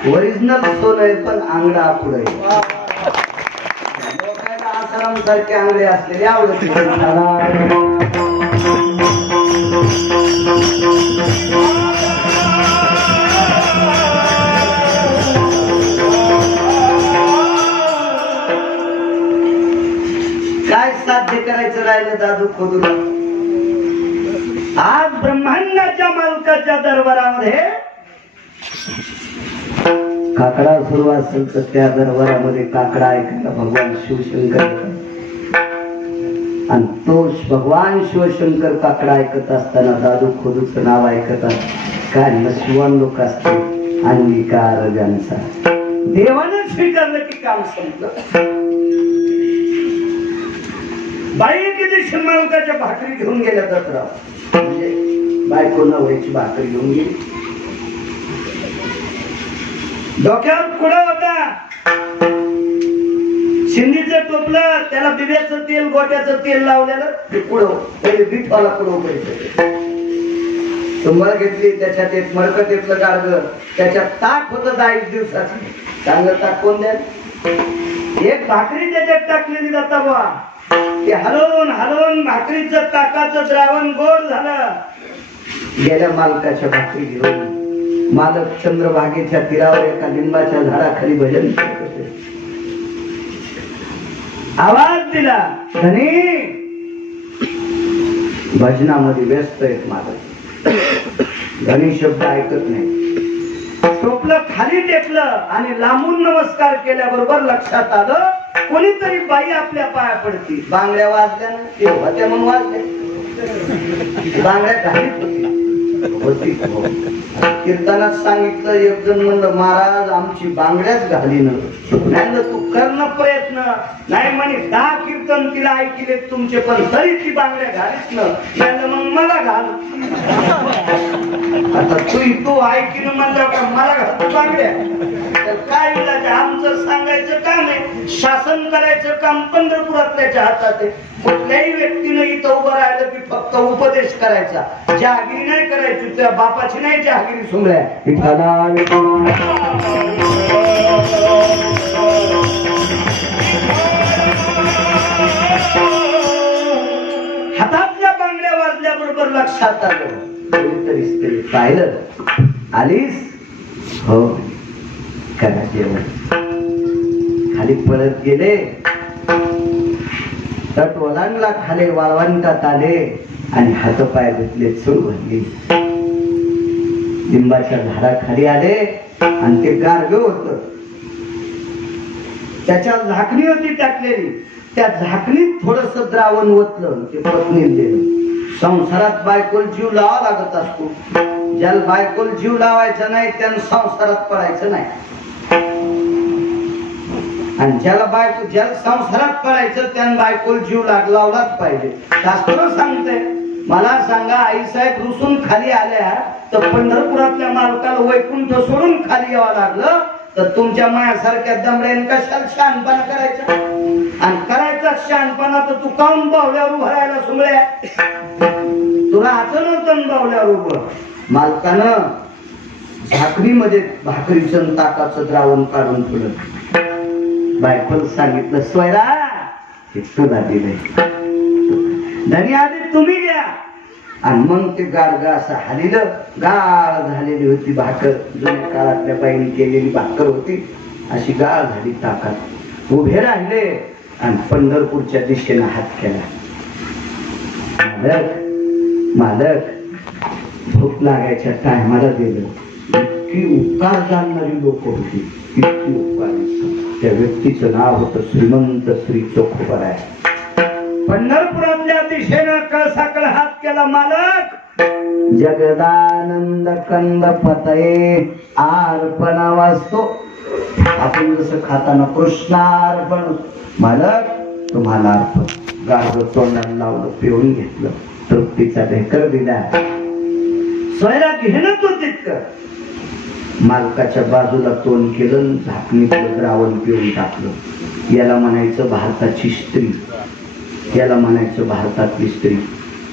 ओरिजिनल सोन आहे पण आंगडा पुढे लोकांना आसाराम सारखे आंगडे असलेले आवडत काय साध्य करायचं राहिलं दादू खोदूला आज ब्रह्मांडाच्या मालकाच्या दरबारामध्ये काकडा सुरू असेल तर त्या दरबारामध्ये काकडा ऐकायला भगवान शिवशंकर आणि तोच भगवान शिवशंकर काकडा ऐकत असताना दादू खोदूचं नाव ऐकत काय नशिवान लोक असते अंगीकार ज्यांचा देवानं स्वीकारलं की काम संपलं. बाई किती शिवमालकाच्या भाकरी घेऊन गेल्या दसरा म्हणजे बायको नवऱ्याची भाकरी घेऊन गेली. डोक्यावर कुडा होता शिंदीचं टोपलं त्याला बिब्याचं तेल गोट्याचं तेल लावलेलं ते कुडव पहिले बीटवाला कुडव करायचं. तुम्हाला घेतली त्याच्यात एक मडकटीतलं गाडग त्याच्यात ताक होतं 10 दिवसाचं चांगलं ताक कोण द्या एक भाकरी त्याच्यात टाकलेली जाता बा ते हलवून हलवून भाकरीचं ताकाचं द्रावण गोड झालं. गेल्या मालकाच्या भाकरी घेऊन मालक चंद्रभागेच्या तीरावर एका लिंबाच्या झाडाखाली भजन करत होते. आवाज दिला धनी भजनामध्ये व्यस्त आहेत मालक धनी शब्द ऐकत नाही. टोपलं खाली टेकलं आणि लांबून नमस्कार केल्याबरोबर लक्षात आलं कोणीतरी बाई आपल्या पाया पडती. बांगड्या वाजल्या ते होत्या म्हणून वाजले बांगड्या घालीत होती. कीर्तनात सांगितलं एक जण म्हणलं महाराज आमची बांगड्याच घालीन. तू करणं प्रयत्न नाही म्हणे 10 कीर्तन तिला ऐकले तुमचे पण तरी ती बांगड्या घालीच न मग मला घाल. आता तू ऐकीन म्हणलं का मला घालतो बांगड्या तर काय इलाज. आमचं सांगायचं काम आहे शासन करायचं काम पंढरपुरातल्याच्या हातात आहे. कुठल्याही व्यक्तीनं इथं उभं राहिलं की फक्त उपदेश करायचा जहागिरी नाही करायची. त्या बापाची नाही जहागिरी सुमल्या हातातल्या बांगड्या वाजल्याबरोबर लक्षात आलं कोणीतरी स्त्री पाहिलं. आलीस हो करा जेवण. खाली पळत गेले तट ओलांडला खाली वाळवंटात आले आणि हातपाय धुतले चूळ भरली. लिंबाच्या झाडाखाली आले आणि ते गारग होत त्याच्या झाकणी होती टाकलेली त्या झाकणीत थोडस द्रावण ओतलं ते पत्नीला दिलं. संसारात बायकोल जीव लावा लागत असतो. ज्याला बायकोल जीव लावायचा नाही त्यानं संसारात पडायचं नाही आणि ज्याला संसारात पडायचं त्यानं बायकोल जीव लावलाच पाहिजे. शास्त्र सांगते मला सांगा आईसाहेब रुसून खाली आल्या तर पंढरपुरातल्या मालकाला वैकुंठ सोडून खाली यावं लागलं तर तुमच्या मायासारख्या दमड्याने कशाला शहाणपणा करायचा आणि करायचा शहाणपणा तर तू काऊन बावल्यावर उभं राहायला सुमळ्या. तुला असं नव्हतं बावल्यावर उभं. मालकानं झाकणीमध्ये भाकरीचं ताकाचं द्रावण काढून ठेवलं. बायकोला सांगितलं स्वयरा हे तुला दिलंय धनी आधी तुम्ही घ्या. आणि मग ते गारगा असं हालिलं गाळ झालेली होती भाकर. जुन्या काळातल्या बाईने केलेली भाकर होती अशी गाळ झाली ताकात. उभे राहिले आणि पंढरपूरच्या दिशेने हात केला. मालक मालक भूक लागायच्या टायमाला दिलं. इतकी उपकार जाणणारी लोक होती इतकी उपकार. त्या व्यक्तीचं नाव होतं श्रीमंत श्री चोखोबराय. पंढरपुरातल्या दिशेनं कळसाकळ हात केला. मालक जगदानंद कंद पतये अर्पणा वाचतो. आपण जसं खाताना कृष्णार्पण मालक तुम्हाला अर्पण. गार्ग तोंडाला लावलं पिऊन घेतलं तृप्तीचा ढेकर दिला. स्वयरा घेणं तो तितकं. मालकाच्या बाजूला तोंड केलं झाकणीतलं द्रावण पिऊन टाकलं. याला म्हणायचं भारताची स्त्री. याला म्हणायचं भारतातली स्त्री.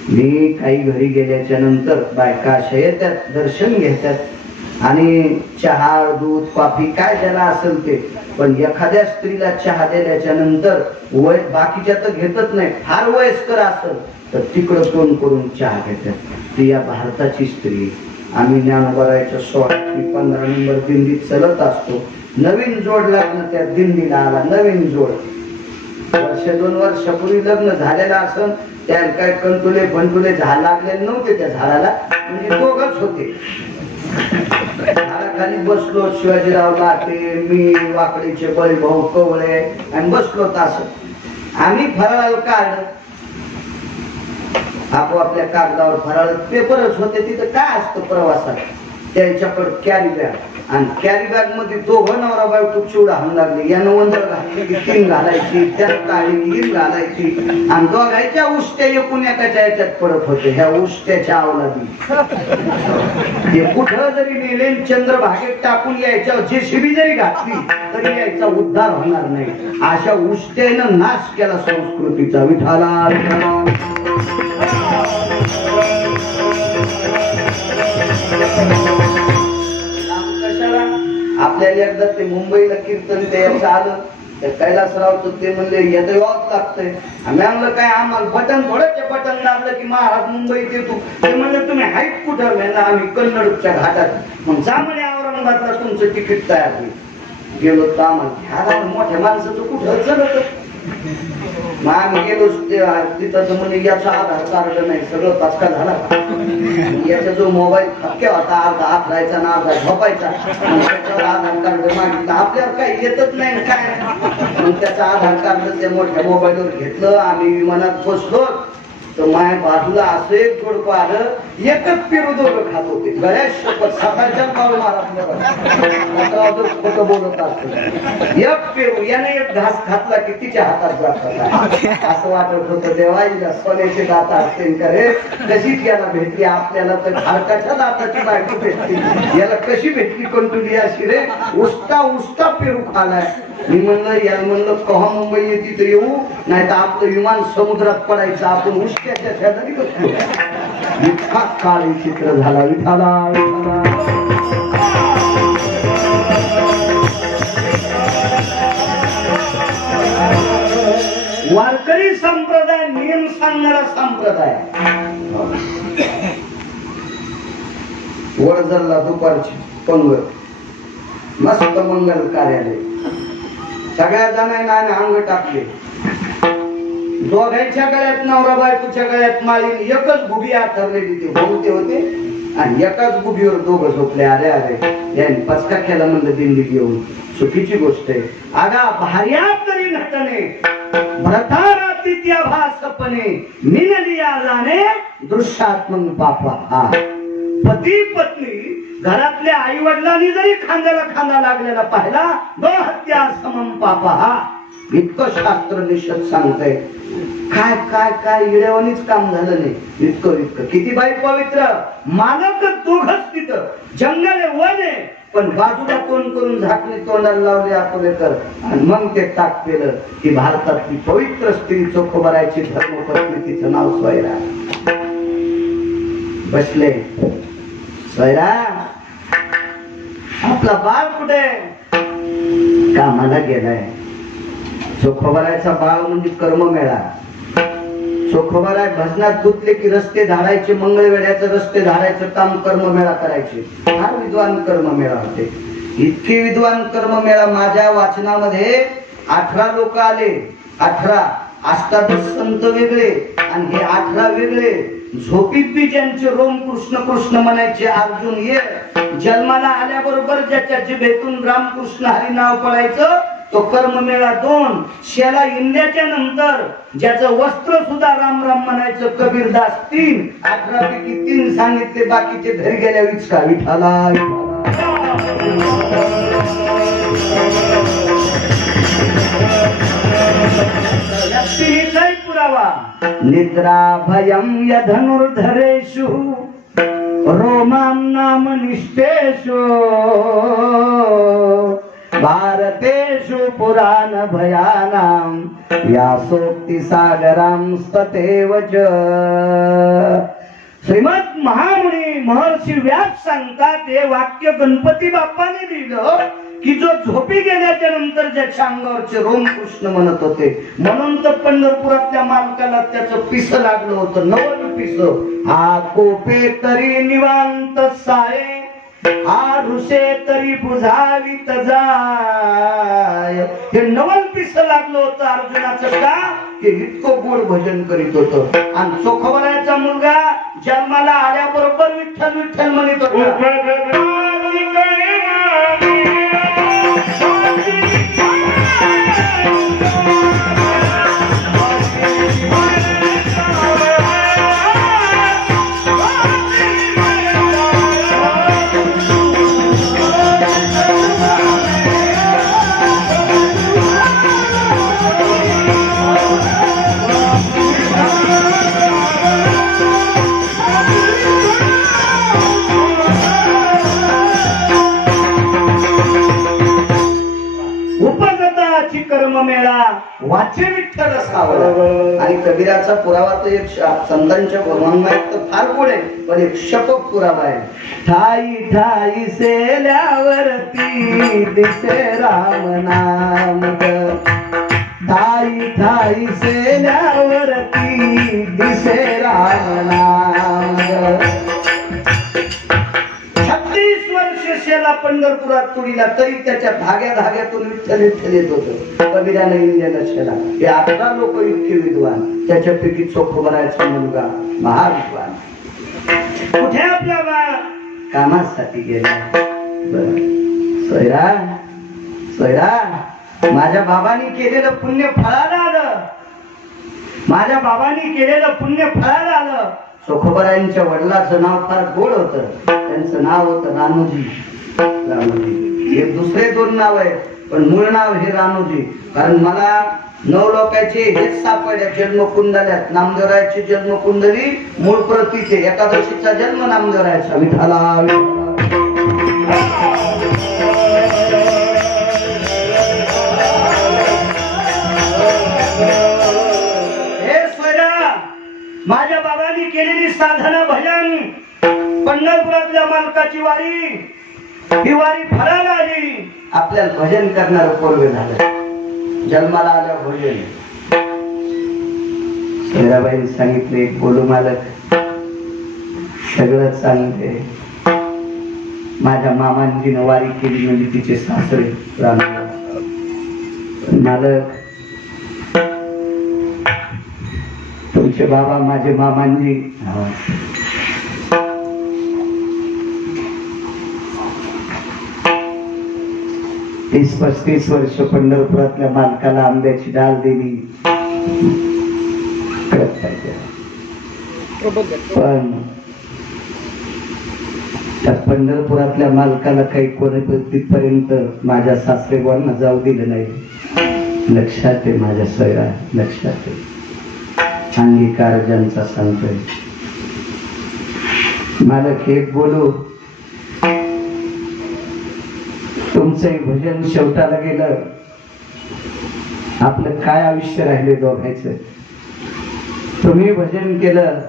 मी काही घरी गेल्याच्या नंतर बायका अशा येतात, दर्शन घेतात आणि चहा दूध कॉफी काय ज्याला असेल ते, पण एखाद्या स्त्रीला चहा दिल्याच्या नंतर वय बाकीच्या तर घेतच नाही, फार वयस्कर असेल तर तिकडं तोंड करून चहा घेतात. ती या भारताची स्त्री. आम्ही ज्ञानोबारायच्या 16 ते 15 नंबर दिंडीत चलत असतो. नवीन जोड लागणं त्या दिंडीला आला, नवीन जोड. वर्ष 2 वर्षापूर्वी लग्न झालेलं असं त्या काय कंटुले पंटुले झाड लागलेले नव्हते त्या झाडाला, म्हणजे दोघच होते. झाडाखाली बसलो, शिवाजीराव लाटे, मी, वाकडीचे बळीभाऊ कवळे आणि बसलो तास. आम्ही फराळ काढलं, आपोआपल्या कागदावर फराळ पेपरच होते. तिथं काय असतं प्रवासात, त्यांच्याकडे कॅरी बॅग आणि कॅरी बॅग मध्ये दोघं नवरा बायको चिवडा होऊन लागले. यानं वंदर घातली की 3 घालायची, त्यात काळी 3 घालायची आणि दोघांच्या उष्ट्या एकूण एकाच्या याच्यात पडत होते. ह्या उष्ट्याच्या अवलादी ते कुठं जरी नेले चंद्रभागेत टाकून यायच्या जेसीबी जरी घातली तरी यायचा उद्धार होणार नाही. अशा उष्ट्यानं नाश केला संस्कृतीचा. विठाला आपल्याला एकदा ते मुंबईला कीर्तन द्यायचं आलं, तर कैलासरावचं ते म्हणले येतं यावंच लागतंय. आम्ही म्हणलं काय आम्हाला बटन थोडंच बटन दाबलं की महाराज मुंबईत येतो. ते म्हणले तुम्ही हाईट कुठं? म्हणलं आम्ही कन्नडच्या घाटात. मग जा म्हणे औरंगाबादला तुमचं तिकीट तयार होईल. गेलो तर आम्हाला मोठ्या माणसाचं कुठं चलत. मग आम्ही गेलो तिथं म्हणे याचा आधार कार्ड नाही, सगळं पाचका झाला. याचा जो मोबाईल खपक्या होता अर्धा हात राहायचा ना अर्धा झोपायचा, त्याच्यावर आधार कार्ड मागितलं. आपल्याला काही येतच नाही काय. मग त्याचा आधार कार्ड त्या मोठ्या मोबाईलवर घेतलं. आम्ही विमानात बसलो तर माझ्या बाजूला असं एक जोडपं आलं, एकच पेरू दोघं खात होते. गळ्यात शपथ सकाळच्या पाऊल मारा खोटं बोलत असत. एक पेरू याने एक घास खातला की तिच्या हातात जात. असं वाटत होतं देवाईला सोन्याचे दाता असतील का रे. कशीच याला भेटली आपल्याला तर खारकाच्या दाताची बायको भेटली. याला कशी भेटली कंटुली अशी रे. उष्टा पेरू खालाय. मी म्हणलं याला म्हणलं कव्हा मुंबई येते तर येऊ, नाही तर आपलं विमान समुद्रात पडायचं. आपण उष्ट्याच्या शेजारी बसलो. इतका काळ चित्र झाला. विठाला वारकरी संप्रदाय नियम सांगणारा संप्रदाय. वडजरला दुपारची पंगत, मस्त मंगल कार्यालय. सगळ्या जणांना अंग टाकले. दोघांच्या गळ्यात नवरा बायकोच्या गळ्यात माळी, एकच गुबी आथरलेली ते बहुते होते आणि एकाच गुबीवर दोघं झोपले. अरे अरे यांनी पचका केला म्हणलं दिंडी घेऊन. चुकीची गोष्ट आहे. आगा भार्या तरी नटणे भ्रतारातिथ्या भासपणे मिनलिया जाणे दृश्यात्मक पापा. हा पती पत्नी घरातल्या आई वडिलांनी जरी खांद्याला खांदा लागलेला पाहिला हत्या समम पापा. हा इतकं शास्त्र निषेध सांगतंय. काय काय काय इडेवानीच काम झालं नाही. इतकं किती बाई पवित्र मालक दोघच तिथं जंगल वन आहे, पण बाजूला तोंड करून झाकली तोंडाला लावले आपलेकर आणि मग ते टाक केलं की भारतातली पवित्र स्त्री चोखोबरायची धर्मपत्नी. तिचं नाव स्वैरा. बसले स्वैरा आपला बाळ कुठे? कामाला गेलाय. चोखोबरायचा बाळ म्हणजे कर्ममेळा. चोखोबराय भजनात गुंतले की रस्ते धाडायचे, मंगळवेड्याचं रस्ते धाडायचं काम कर्ममेळा करायचे. फार विद्वान कर्ममेळा होते. इतके विद्वान कर्ममेळा माझ्या वाचनामध्ये 18 लोक आले. 18 अष्टादश संत वेगळे आणि हे 18 वेगळे. झोपीत बी ज्यांचे रोम कृष्ण कृष्ण म्हणायचे अर्जुन ये. जन्माला आल्याबरोबर ज्याच्या जिभेतून रामकृष्ण हरी नाव पडायचं तो कर्ममेळा 2. शेला इंद्याच्या नंतर ज्याचं वस्त्र सुद्धा राम राम म्हणायचं कबीरदास 3. 18 पैकी 3 सांगितले, बाकीचे घरी गेल्या विचका. विठाला पुरावा. निद्रा भयम यधनुर्धरेषु रोमां नाम निष्ठेषु भारतेषु पुराण भयानां व्यासोक्ति सागरां स्ततेव च। श्रीमद महामुनी महर्षी व्यास सांगतात हे वाक्य गणपती बाप्पाने दिलं की जो झोपी गेल्याच्या नंतर ज्याच्या अंगावरचे रोम कृष्ण म्हणत होते, म्हणून तर पंढरपुरातल्या मालकाला त्याचं पिस लागलं होतं, नवल पिस. हा कोपे तरी निवांत साये, हा ऋषे तरी बुझावीत जाय. हे नवल पिस लागलं होतं अर्जुनाचं का ते इतकं गोड भजन करीत होतं. आणि चोखवरायाचा मुलगा जन्माला आल्याबरोबर विठ्ठल विठ्ठल म्हणत होता. कर्ममेळा वाचे विठ्ठल सावळा. आणि कबीराचा पुरावा तर एक संतांच्या वर्णनात फार गोड आहे, पण एक शपथ पुरावा आहे. ठाई ठाई सेल्यावरती दिसे राम नाम, ठाई ठाई सेल्यावरती दिसे राम नाम. 36 वर्ष शेला पंढरपुरात तुडीला तरी त्याच्या धाग्या धाग्यातून विठ्ठल विठ्ठल येत होत. कबीराने इंडियाला शेला. हे 18 लोक इतके विद्वान, त्याच्यापैकी चोखोबरायचा मुलगा महाविद्वान. कुठे आपला बाळ कामासाठी गेला. सोयरा सोयरा, माझ्या बाबांनी केलेलं पुण्य फळाला आलं, माझ्या बाबांनी केलेलं पुण्य फळाला आलं. चोखोबरायांच्या वडिलाचं नाव फार गोड होतं, त्यांचं नाव होतं रानोजी. रानोजी हे दुसरे 2 नाव आहेत, पण मूळ नाव हे रानोजी. कारण मला 9 लोकांचे हेच सापडल्या जन्मकुंडल्यात. नामदेवरायाची जन्मकुंडली मूळ प्रतीचे, एकादशीचा जन्म नामदेवरायाचा. विठाला माझ्या बाबांनी केलेली साधना भजन, पंढरपुरातल्या मालकाची वारी, ही वारी फळाला आली. आपल्याला भजन करणार पोरग झालं, जन्माला आल्या भजन. सोयराबाईंनी सांगितले, बोलू मालक सगळं सांगते. माझ्या मामांजीनं वारी केली म्हणजे तिचे सासरे मालक, तुमचे बाबा माझे मामांजी 30-35 वर्ष पंढरपुरातल्या मालकाला आंब्याची डाळ दिली. पण त्या पंढरपुरातल्या मालकाला काही तिथपर्यंत माझ्या सासरेबांना जाऊ दिलं नाही. लक्षात आहे माझ्या सोयरा, लक्षात आहे. अंगीकार ज्यांचा सांगतोय मालक. एक बोलू, तुमचंही भजन शेवटाला गेलं, आपलं काय आयुष्य राहिले दोघायचं. तुम्ही भजन केलं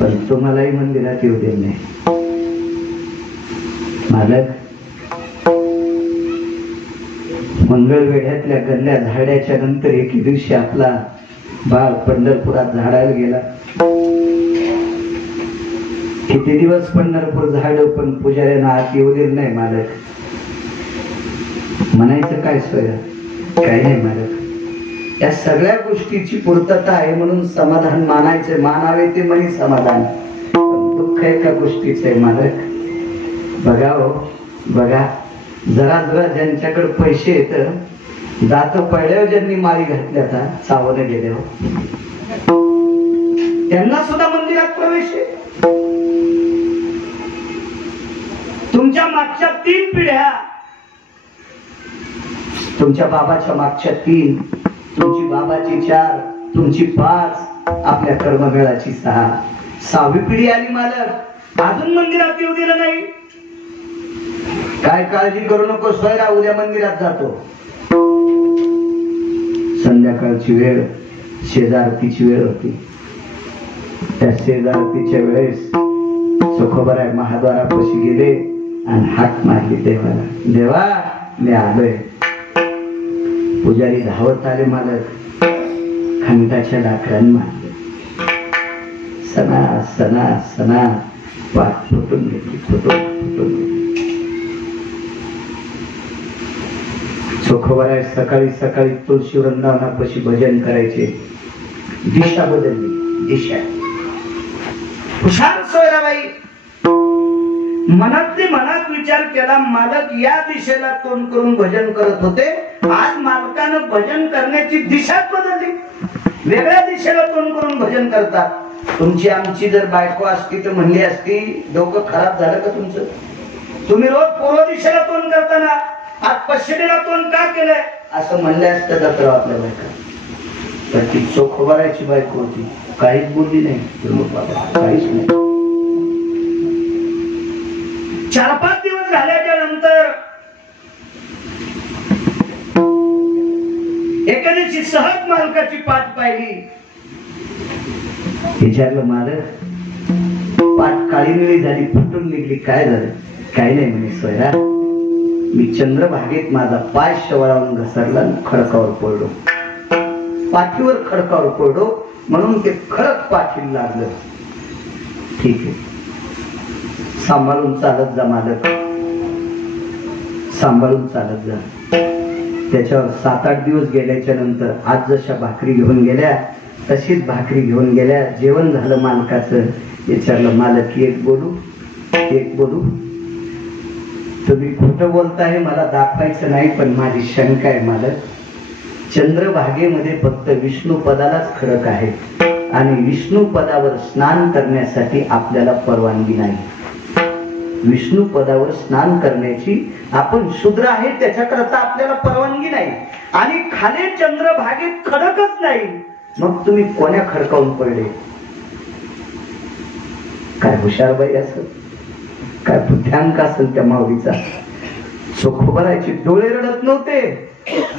पण तुम्हालाही मंदिरात येऊ दिलं नाही. मालक, मंगळवेढ्यातल्या गल्ल्या झाडाच्या नंतर एके दिवशी आपला बाळ पंढरपुरात झाडायला गेला. किती दिवस पंढरपूर झाड, पण पुजाऱ्यांना आत येऊ दिलं नाही. मालक म्हणायचं काय सोया, काय नाही मालक. या सगळ्या गोष्टीची पूर्तता आहे म्हणून समाधान मानायचं, मानावे ते म्हणे समाधान. दुःख एका गोष्टीचं आहे मालक. बघा हो बघा, जरा जरा ज्यांच्याकडे पैसे येत दात पडल्यावर ज्यांनी माळी घातल्या था सावने गेले हो, त्यांना सुद्धा मंदिरात प्रवेश आहे. तुमच्या मागच्या 3 पिढ्या, तुमच्या बाबाच्या मागच्या 3, तुमची बाबाची 4, तुमची 5, आपल्या कर्ममेळाची 6, 6वी पिढी आली मालक, अजून मंदिरात येऊ दिलं नाही. काय काळजी करू नको स्वयरा, उद्या मंदिरात जातो. संध्याकाळची वेळ शेजारतीची वेळ होती. त्या शेजारतीच्या वेळेस चोखोबराय महाद्वारापाशी गेले आणि हाक मारली देवाला. देवा मी आलोय. पुजारी धावत आले. मालक खंडाच्या लाकडाने मारले. सणा सणा सणा पाठ फुटून घेतली. फुटून चोखोबराय सकाळी सकाळी तुळशी वृंदावनापाशी भजन करायचे. दिशा बदलली. दिशा हुशार सोयराबाई मनातली मनात विचार केला. मालक या दिशेला तोंड करून भजन करत होते. आज मालकानं भजन करण्याची दिशाच बदलली. वेगळ्या दिशेला तोंड करून भजन करतात. तुमची आमची जर बायको असती तर म्हणली असती डोकं खराब झालं का तुमचं? तुम्ही रोज पूर्व दिशेला तोंड करताना आज पश्चिमेला तोंड का केलंय असं म्हणले असतं दत्तराव आपल्या बायका. तर ती चोखोबरायची बायको होती. काहीच बोलली नाही. काहीच नाही. 4-5 दिवस झाल्याच्या नंतर एका दिवशी सहज मालकाची पाठ पाहिली. विचारलं मालक पाठ काळी निळी झाली, फुटून निघली, काय झालं? काही नाही म्हणे सोयरा, मी चंद्रभागेत माझा पाय शवळावून घसरला, खडकावर पडलो. पाठीवर खडकावर पडलो म्हणून ते खडक पाठीला लागलं. ठीक आहे, सांभाळून चालत जा मालक, सांभाळून चालत जा. त्याच्यावर 7-8 दिवस गेल्याच्या नंतर आज जशा भाकरी घेऊन गेल्या तशीच भाकरी घेऊन गेल्या. जेवण झालं मालकाचं. विचारलं मालक एक बोलू? तुम्ही खोटं बोलताय, मला दाखवायचं नाही, पण माझी शंका आहे मालक. चंद्रभागेमध्ये फक्त विष्णू पदालाच खडक आहे आणि विष्णू पदावर स्नान करण्यासाठी आपल्याला परवानगी नाही. विष्णू पदावर स्नान करण्याची, आपण शूद्र आहे त्याच्याकरता आपल्याला परवानगी नाही. आणि खाली चंद्रभागेत खडकच नाही, मग तुम्ही कोण्या खडकावून पडले? काय हुशार बाई असेल, काय बुद्ध्यांक असेल त्या माऊलीचा. चोखोबरायचे डोळे रडत नव्हते,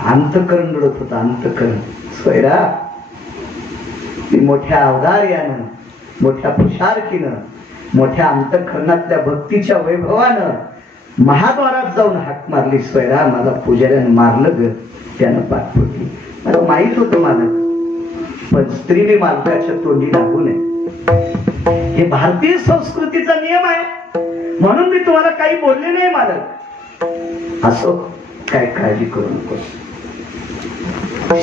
अंतकरण रडत होता. अंतकरण सोयरा, ती मोठ्या अवदार्यानं, मोठ्या पुरुषार्थीनं, मोठ्या अंतकरणातल्या भक्तीच्या वैभवानं महाद्वारात जाऊन हाक मारली. सोयरा, मला पुजाऱ्यानं मारलं ग, त्यानं पाठ फुटली. मला माहित होतं मालक, पण स्त्रीने मालकाच्या तोंडी लागू नये, हे भारतीय संस्कृतीचा नियम आहे, म्हणून मी तुम्हाला काही बोलले नाही मालक. असो, काय काळजी करू नको.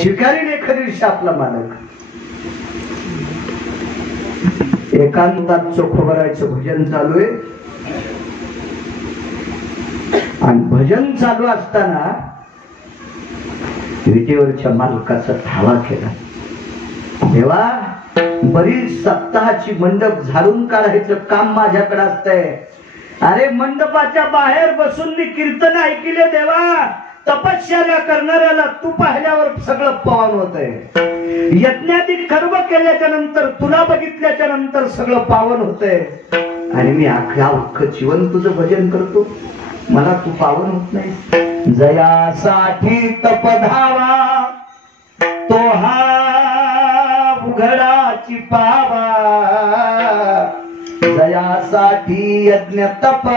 शिकारीने एखादी आपला मालक एकांतात चोखोबरायचं भजन चालू आहे. आणि भजन चालू असताना विटेवरच्या मालकाचा धावा केला. देवा, बरीच सप्ताहाची मंडप झाडून काढायचं काम माझ्याकडे असतंय. अरे मंडपाच्या बाहेर बसून मी कीर्तन ऐकले देवा. तपश्चर्या करणाऱ्याला तू पाहिल्यावर सगळं पावन होतंय. यज्ञातील खर्व केल्याच्या नंतर, तुला बघितल्याच्या नंतर सगळं पावन होतंय. आणि मी अख्खं जीवन तुझं भजन करतो, मला तू पावन होत नाही. जयासाठी तपधावा तो हा उघडाची पावा, जयासाठी यज्ञ तप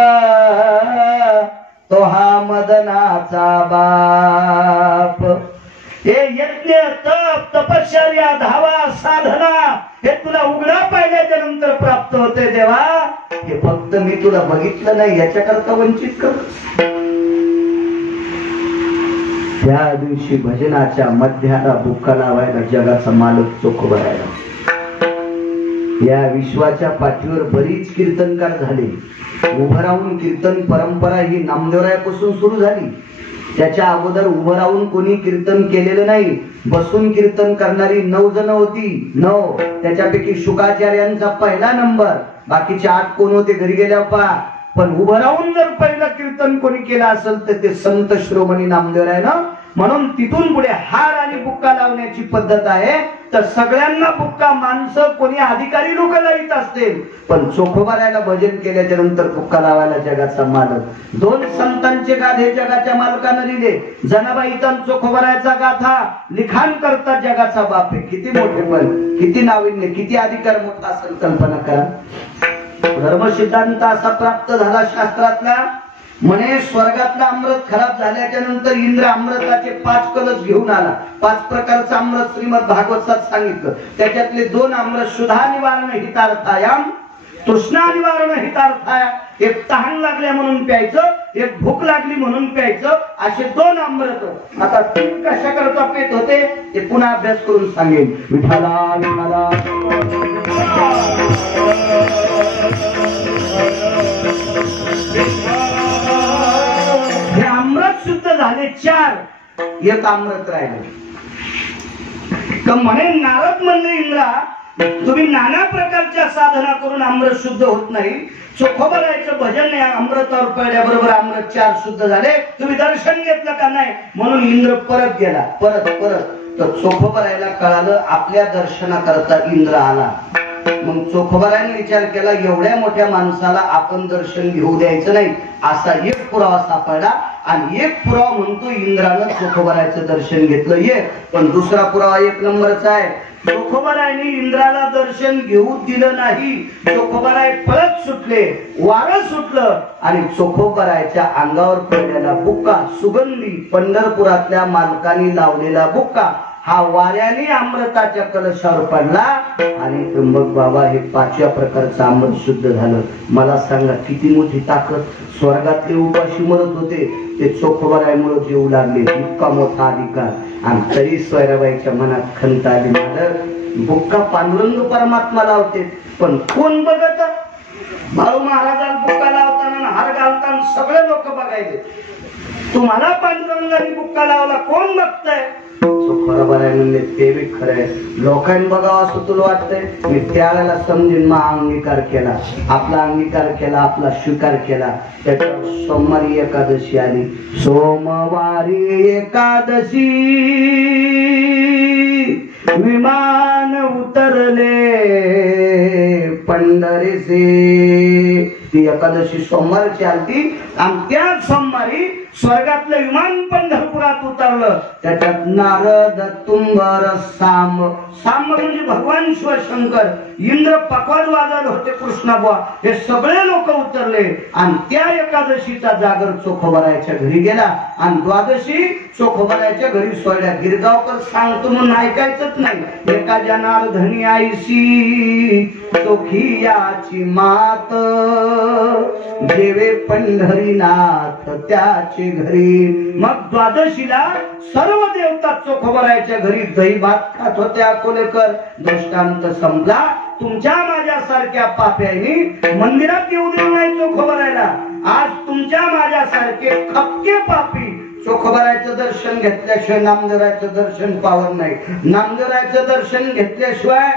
तो हा मदनाचा बाप. हे यज्ञ, तप, तपश्चर्या, धावा, साधना हे तुला उघडा पाहिल्याच्या नंतर प्राप्त होते देवा. हे फक्त मी तुला बघितलं नाही याच्याकरता वंचित कर. त्या दिवशी भजनाच्या मध्याला बुक्का लावायला जगाचा मालक चोखोबरायला. या विश्वाच्या पाठीवर बरीच कीर्तनकार झाले. उभं राहून कीर्तन परंपरा ही नामदेवरायापासून सुरू झाली. त्याच्या अगोदर उभं राहून कोणी कीर्तन केलेलं नाही. बसून कीर्तन करणारी 9 जण होती. 9, त्याच्यापैकी शुकाचार्यांचा पहिला नंबर. बाकीचे 8 कोण होते घरी गेल्यावर पहा. पण उभं राहून जर पहिलं कीर्तन कोणी केलं असेल तर ते संत शिरोमणी नामदेवरायानं म्हणून तिथून पुढे हार आणि बुक्का लावण्याची पद्धत आहे. तर सगळ्यांना बुक्का माणसं कोणी अधिकारी लोक लावित असतील, पण चोखोबारायला भजन केल्याच्या नंतर बुक्का लावायला जगाचा मालक. 2 संतांचे गाधे जगाच्या मालकानं लिहिले. जनाबाईचा चोखोबारायचा गाथा लिखाण करता जगाचा बाप आहे. किती मोठे पण, किती नाविन्य, किती अधिकार मोठा असेल कल्पना करा. धर्म सिद्धांत असा प्राप्त झाला शास्त्रातला, म्हणे स्वर्गातला अमृत खराब झाल्याच्या नंतर इंद्र अमृताचे 5 कलश घेऊन आला. 5 प्रकारचं अमृत श्रीमद भागवतात सांगितलं. त्याच्यातले 2 अमृत सुधा निवारण हितार्थायाम, तृष्णा निवारण हितार्थाया. एक तहान लागल्या म्हणून प्यायचं, एक भूक लागली म्हणून प्यायचं, असे 2 अमृत. आता 3 कशा करता पेत होते ते पुन्हा अभ्यास करून सांगेन. विठाला विठाला हे अमृत शुद्ध झाले 4, एक अमृत राहिले. तर म्हणे नारद म्हणले इंद्रा, तुम्ही नाना प्रकारच्या साधना करून अमृत शुद्ध होत नाही. चोखोबारायचं भजन अमृतावर पडल्याबरोबर अमृत 4 शुद्ध झाले. तुम्ही दर्शन घेतलं का नाही, म्हणून इंद्र परत गेला. परत तर चोखोबारायला कळालं आपल्या दर्शनाकरता इंद्र आला. मग चोखोबारायने विचार केला, एवढ्या मोठ्या माणसाला आपण दर्शन घेऊ द्यायचं नाही. असा एक पुरावा सापडला आणि एक पुरावा म्हणतो इंद्रानं चोखोबारायचं दर्शन घेतलं. पण दुसरा पुरावा 1 नंबरचा आहे. चोखोबारायने इंद्राला दर्शन घेऊ दिलं नाही. चोखोबाराय पळत सुटले, वारं सुटलं आणि चोखोबारायच्या अंगावर पडलेला बुक्का, सुगंधी पंढरपुरातल्या मालकाने लावलेला बुक्का, हा वाऱ्याने अमृताच्या कलशावर पडला आणि त्र्यंबक बाबा हे 5व्या प्रकारचं अमृत शुद्ध झालं. मला सांगा किती मोठी ताकद. स्वर्गातले उपाशी मरत होते, ते चोखोबारायमुळे जेवू लागले. इतका मोठा अधिकार. आणि तरी सोयराबाईच्या मनात खंत आली, बुक्का पांडुरंग परमात्मा लावते, पण कोण बघत. भाऊ महाराजाला बुक्का लावताना हार घालताना सगळे लोक बघायचे. तुम्हाला पांडुरंगाने बुक्का लावला, कोण बघताय. म्हणले ते बी खरंय, लोकांनी बघावं असं तुला वाटतंय. मी त्यावेळेला समजून मग अंगीकार केला, आपला अंगीकार केला, आपला स्वीकार केला. त्याच्यावर सोमवारी एकादशी आली. सोमवारी एकादशी विमान उतरले पंढरीचे. ती एकादशी सोमवारची आलती आणि त्या सोमवारी स्वर्गातलं विमान पंढरपुरात उतरलं. त्याच्यात नारद, तुंबर, सांब म्हणजे भगवान शिवशंकर, इंद्र पकवाज वाजवले होते, कृष्णबुवा, हे सगळे लोक उतरले. आणि त्या एकादशीचा जागर चोखोबारायच्या घरी गेला आणि द्वादशी चोखोबारायच्या घरी सोडल्या. गिरगावकर सांगतो म्हणून ऐकायचंच नाही. एका जनार्दनी आईशी चोखी याची मात, देवे पंढरीनाथ त्याचे घरी. मग द्वादशीला सर्व देवता चोखोबारायच्या घरी दही भात खात होत्या. अकोलेकर दृष्टांत संपला. तुमच्या माझ्यासारख्या पाप्यानी मंदिरात येऊ देऊ नाही चोखोबारायला. आज तुमच्या माझ्यासारखे खपके पापी चोखोबारायचं दर्शन घेतल्याशिवाय नामदेवरायचं दर्शन पावन नाही. नामदेवरायचं दर्शन घेतल्याशिवाय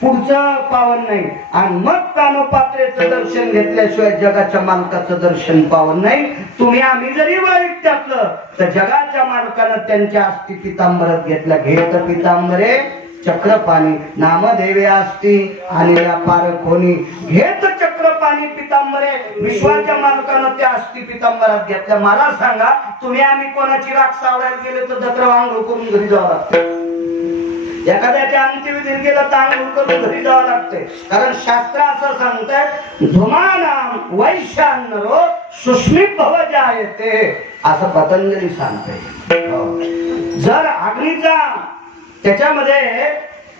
पुढचं पावन नाही. आणि मग कानोपात्रेचं दर्शन घेतल्याशिवाय जगाच्या मालकाचं दर्शन पावन नाही. तुम्ही आम्ही जरी वाईट टाकलं तर जगाच्या मालकानं त्यांच्या अस्थि पितांबरात घेतला. घेत पितांबरे चक्रपाणी नामदेवे असती आणि पार कोणी. घेत चक्रपाणी पितांबरे विश्वाच्या मालकानं त्या अस्थि पितांबरात घेतल्या. मला सांगा, तुम्ही आम्ही कोणाची राख सावडायला गेले तर दत्र आंघोळ करून घरी जावं लागतं. एखाद्याच्या अंत्यविधीत गेलं तर आंघोळ करून घरी जावं लागतंय. कारण शास्त्र असं सांगतंय, धुमानाम वैशान्यरो सुष्मित भव जायते, असं पतंजली सांगतंय. जर अग्नीचा त्याच्यामध्ये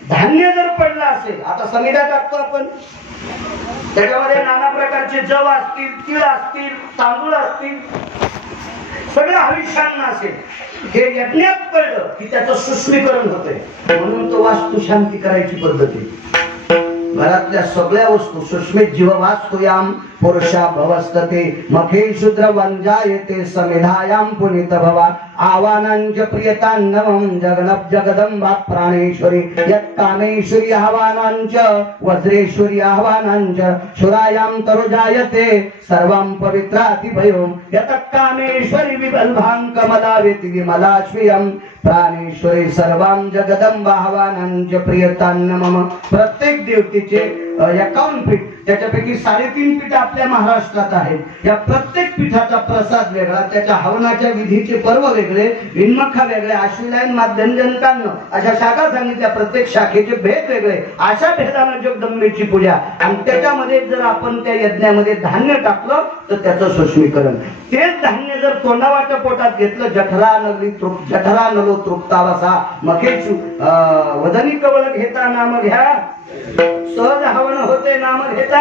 धान्य जर पडलं असेल, आता समिधा टाकतो आपण, त्याच्यामध्ये नाना प्रकारचे जव असतील, तीळ असतील, तांदूळ असतील, सगळं हविष्यान्न असेल. हे यज्ञात पडलं की त्याचं सुष्मीकरण होतंय. म्हणून तो वास्तू शांती करायची पद्धत आहे. घरातल्या सगळ्या वस्तू सुस्मित जीववास्तुयाम पुरुषा भवस्तते मखे शूद्र वंजायते समेधायाम पुनित भवा आवानांच प्रियतान्नवं जगनप जगदंबा प्राणेश्वरी यत् कामेश्वरी आवानांच वज्रेश्वरी आवानांच शुरायाम तरुजायते सर्वं पवित्रातिभयो यत् कामेश्वरी विबल्भां कमलावेति विमलाश्वियं प्राणेश्वरी सर्वं जगदंबा आवानांच प्रियतान्नमम। प्रत्येक देवतेचे 51 पीठ, त्याच्यापैकी 3.5 पीठ आपल्या महाराष्ट्रात आहेत। या प्रत्येक पीठाचा प्रसाद वेगळा, त्याच्या हवनाच्या विधीचे पर्व वेगळे, विन्मखा वेगळे, आश्विलायन माध्यंजनकांना अशा शाखा सांगितल्या, प्रत्येक शाखेचे भेद वेगळे। अशा भेदानं जगदंबेची पूजा आणि त्याच्यामध्ये जर आपण त्या यज्ञामध्ये धान्य टाकलं तर त्याचं सुस्मीकरण। तेच धान्य जर तोंडावाच्या पोटात घेतलं जठरा नलो तृप्तावसा मखेशु वदनी कवळ घेता नाम घ्या सहज हवन होते नाम घेता।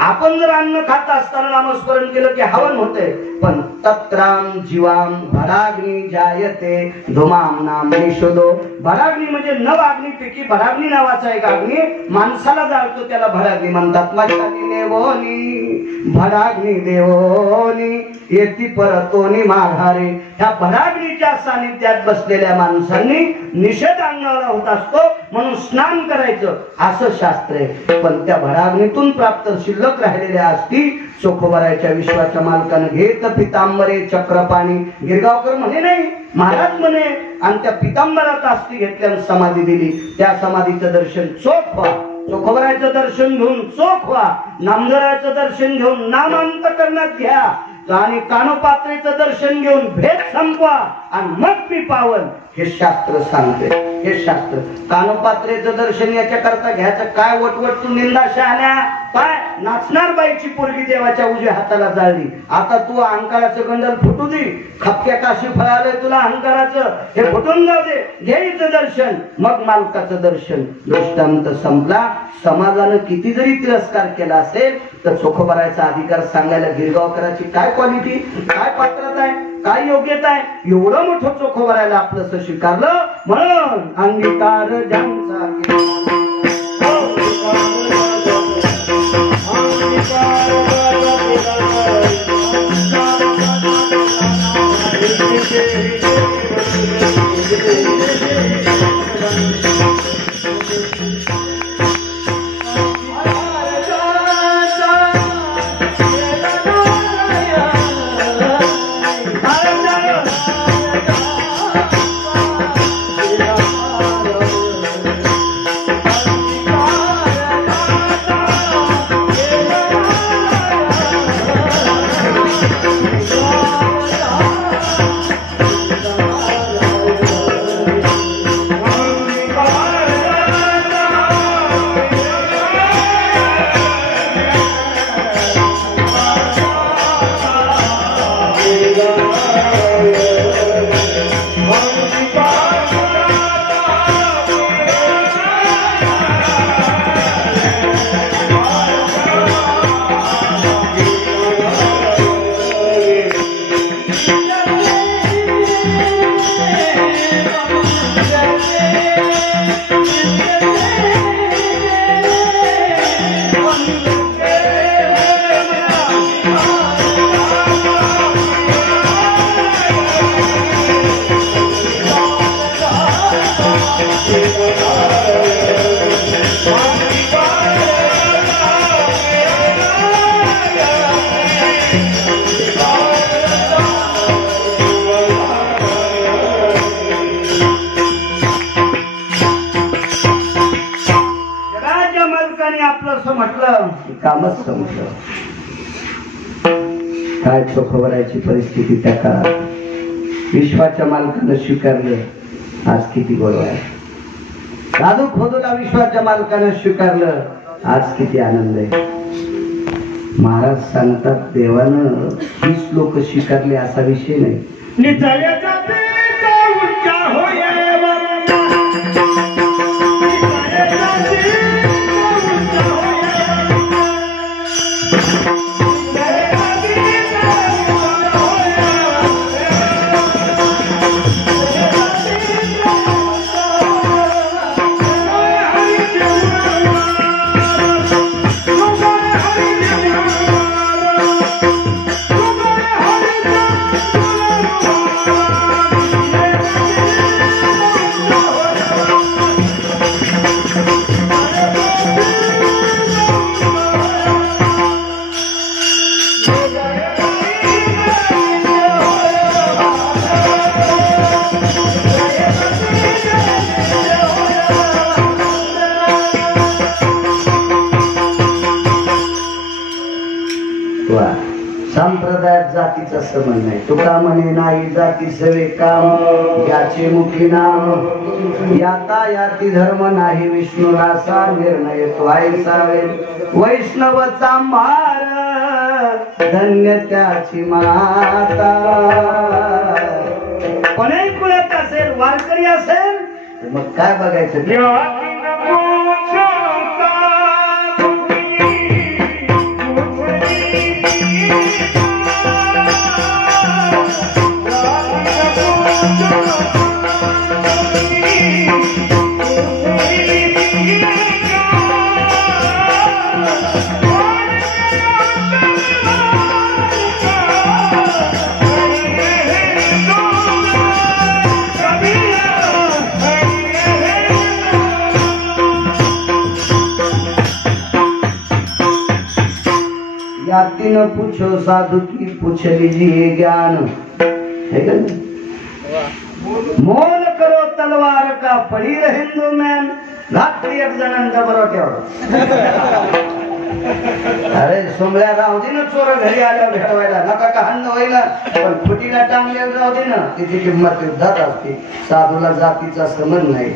आपण जर अन्न खात असताना नामस्मरण केलं की हवन होते, पण तत्राम जीवाम भडाग्नी जायते धुमाम नाम निषोदो। भडाग्नी म्हणजे नव अग्नीपैकी भडाग्नी नावाचा एक अग्नी माणसाला जाळतो, त्याला भडाग्नी म्हणतात। मशाली देवोनी भडाग्नी देवोनी येती परतोनी माघारे। ह्या भडाग्नीच्या सानिध्यात बसलेल्या माणसांनी निषेध अंगाला होत असतो, म्हणून स्नान करायचं असं शास्त्र आहे। पण त्या भडाग्नीतून प्राप्त शिल्लक राहिलेल्या असती चोखोबराच्या विश्वाच्या मालकानं घेत पितांबरे चक्रपाणी। गिरगावकर म्हणे नाही, महाराज म्हणे, आणि त्या पितांबरात अस्थी घेतल्यानं समाधी दिली। त्या समाधीचं दर्शन चोख व्हा, चोखोबराचं दर्शन घेऊन चोख व्हा, नामदेवाचं दर्शन घेऊन नामांतकरणात घ्या आणि कानोपात्रेचं दर्शन घेऊन भेद संपवा आणि मग मी पावन, हे शास्त्र सांगते। हे शास्त्र कानोपात्रेचं दर्शन याच्या करता घ्यायचं काय? वटवट तू निंदा शहाण्या, काय नाचणार बाईची पोरगी देवाच्या उजव्या हाताला जाळली, आता तू अहंकाराचं गंडल फुटू दे, खपक्या काशी फळालंय तुला अहंकाराचं, हे फुटून जाऊ दे, घ्यायचं दर्शन मग मालकाचं दर्शन। दृष्टांत संपला। समाजानं किती जरी तिरस्कार केला असेल तर चोखोबरायचा अधिकार सांगायला गिरगावकराची काय क्वालिटी, काय पात्रता आहे, काय योग्यता आहे? एवढं मोठं चोखोबरायला आपलं स्वीकारलं म्हणून अंगीकार ज्यांचा कामच संपलं। काय चोखोबरायची परिस्थिती त्या काळात विश्वाच्या मालकानं स्वीकारलं, आज किती गोड आहे। साधू खोदूला विश्वाच्या मालकानं स्वीकारलं, आज किती आनंद आहे। महाराज सांगतात देवानं 20 लोक स्वीकारले असा विषय नाही। समज नाही. तुका म्हणे नाही जाती सवे काम याचे मुखी नाम याता याती धर्म नाही विष्णुरासा निर्णय तो ऐसावे वैष्णवचा मार धन्य त्याची माता. कोणी कुळात असेल वारकरी असेल मग काय बघायचं. याती न पूछो साधु की पूछ लीजिए ज्ञान. मोल करो तलवार का पडी हिंदू मॅन रात्री एक जणांचा बरोबर. अरे सोमल्या राहू दे ना चोर घरी आल्या भेटवायला नका का हन्न व्हायला पण फुटीला टांगलेलं राहू दे ना तिची किंमत युद्धात असते. साधूला जातीचा संबंध नाही.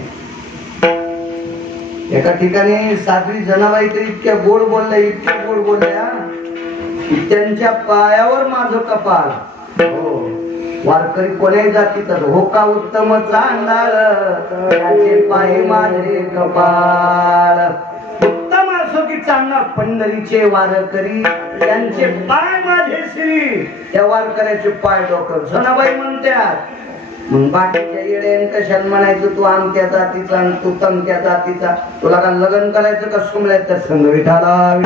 एका ठिकाणी साध्वी जनाबाई तर इतक्या गोड बोलल्या त्यांच्या पायावर माझं कपाळ. हो वारकरी कोण्याही जातीचा हो का उत्तम चांडाळ त्याचे पाय माझे कपाळ. उत्तम असो की चांगला पंढरीचे वारकरी त्यांचे पाय माझे श्री. त्या वारकऱ्याचे पाय डोकं जनाबाई म्हणतात. मग बाकीच्या येड्यान कशाला म्हणायचं तू आमच्या जातीचा आणि तू तमक्या जातीचा. तुला का लग्न करायचं का सुमल्याच्या संघ विठाला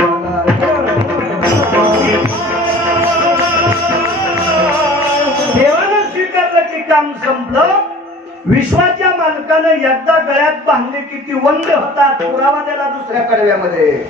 देवानं स्वीकारलं की काम संपलं. विश्वाच्या मालकानं एकदा गळ्यात बांधले की ती वंद होतात. पुरावा त्याला दुसऱ्या कडव्यामध्ये.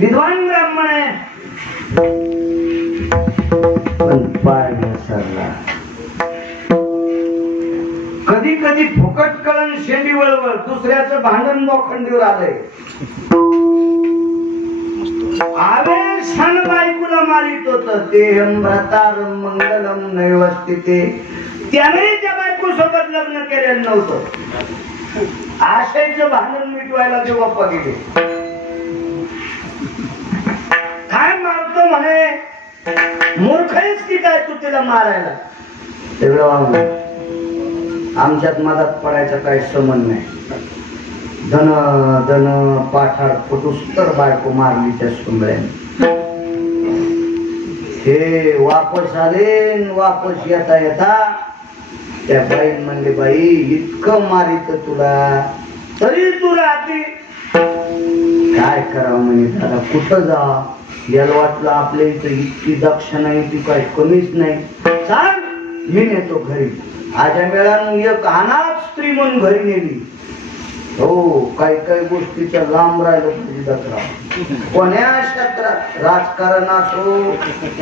विद्वान ब्राह्मण आहे पण पाय घसरला. कधी कधी फुकट कळण शेंडी वळवळ दुसऱ्याचं भांडण बोखंडीवर आलंय. आवेशान बायकोला मारित होत ते भ्रतारं मंगलम नैवस्तिते. त्याने त्या बायको सोबत लग्न केलेलं नव्हतं. आशेचं भांडण मिटवायला ते बाप्पा गेले. काय मारतो म्हणे मूर्खच की काय तू तिला मारायला. आमच्यात मदत पडायचा काही संबंध नाही. धन धन पाठार फुटूस तर बायको मारली त्या सुंबळ्याने. हे वापस आले न वापस येता येता त्या बाईन म्हणले बाई इतकं मारित तुला तरी तू राहते काय करावं म्हणे दादा कुठं जा याला वाटलं आपल्या इथं इतकी दक्षिणा आहे ती काय कमीच नाही सांग मी नेतो घरी आजा मेळानं एक अनाथ स्त्री म्हणून घरी नेली हो काही काही गोष्टीच्या लांब राहिलं तुझी दत्रा कोण्या क्षेत्रात राजकारण असो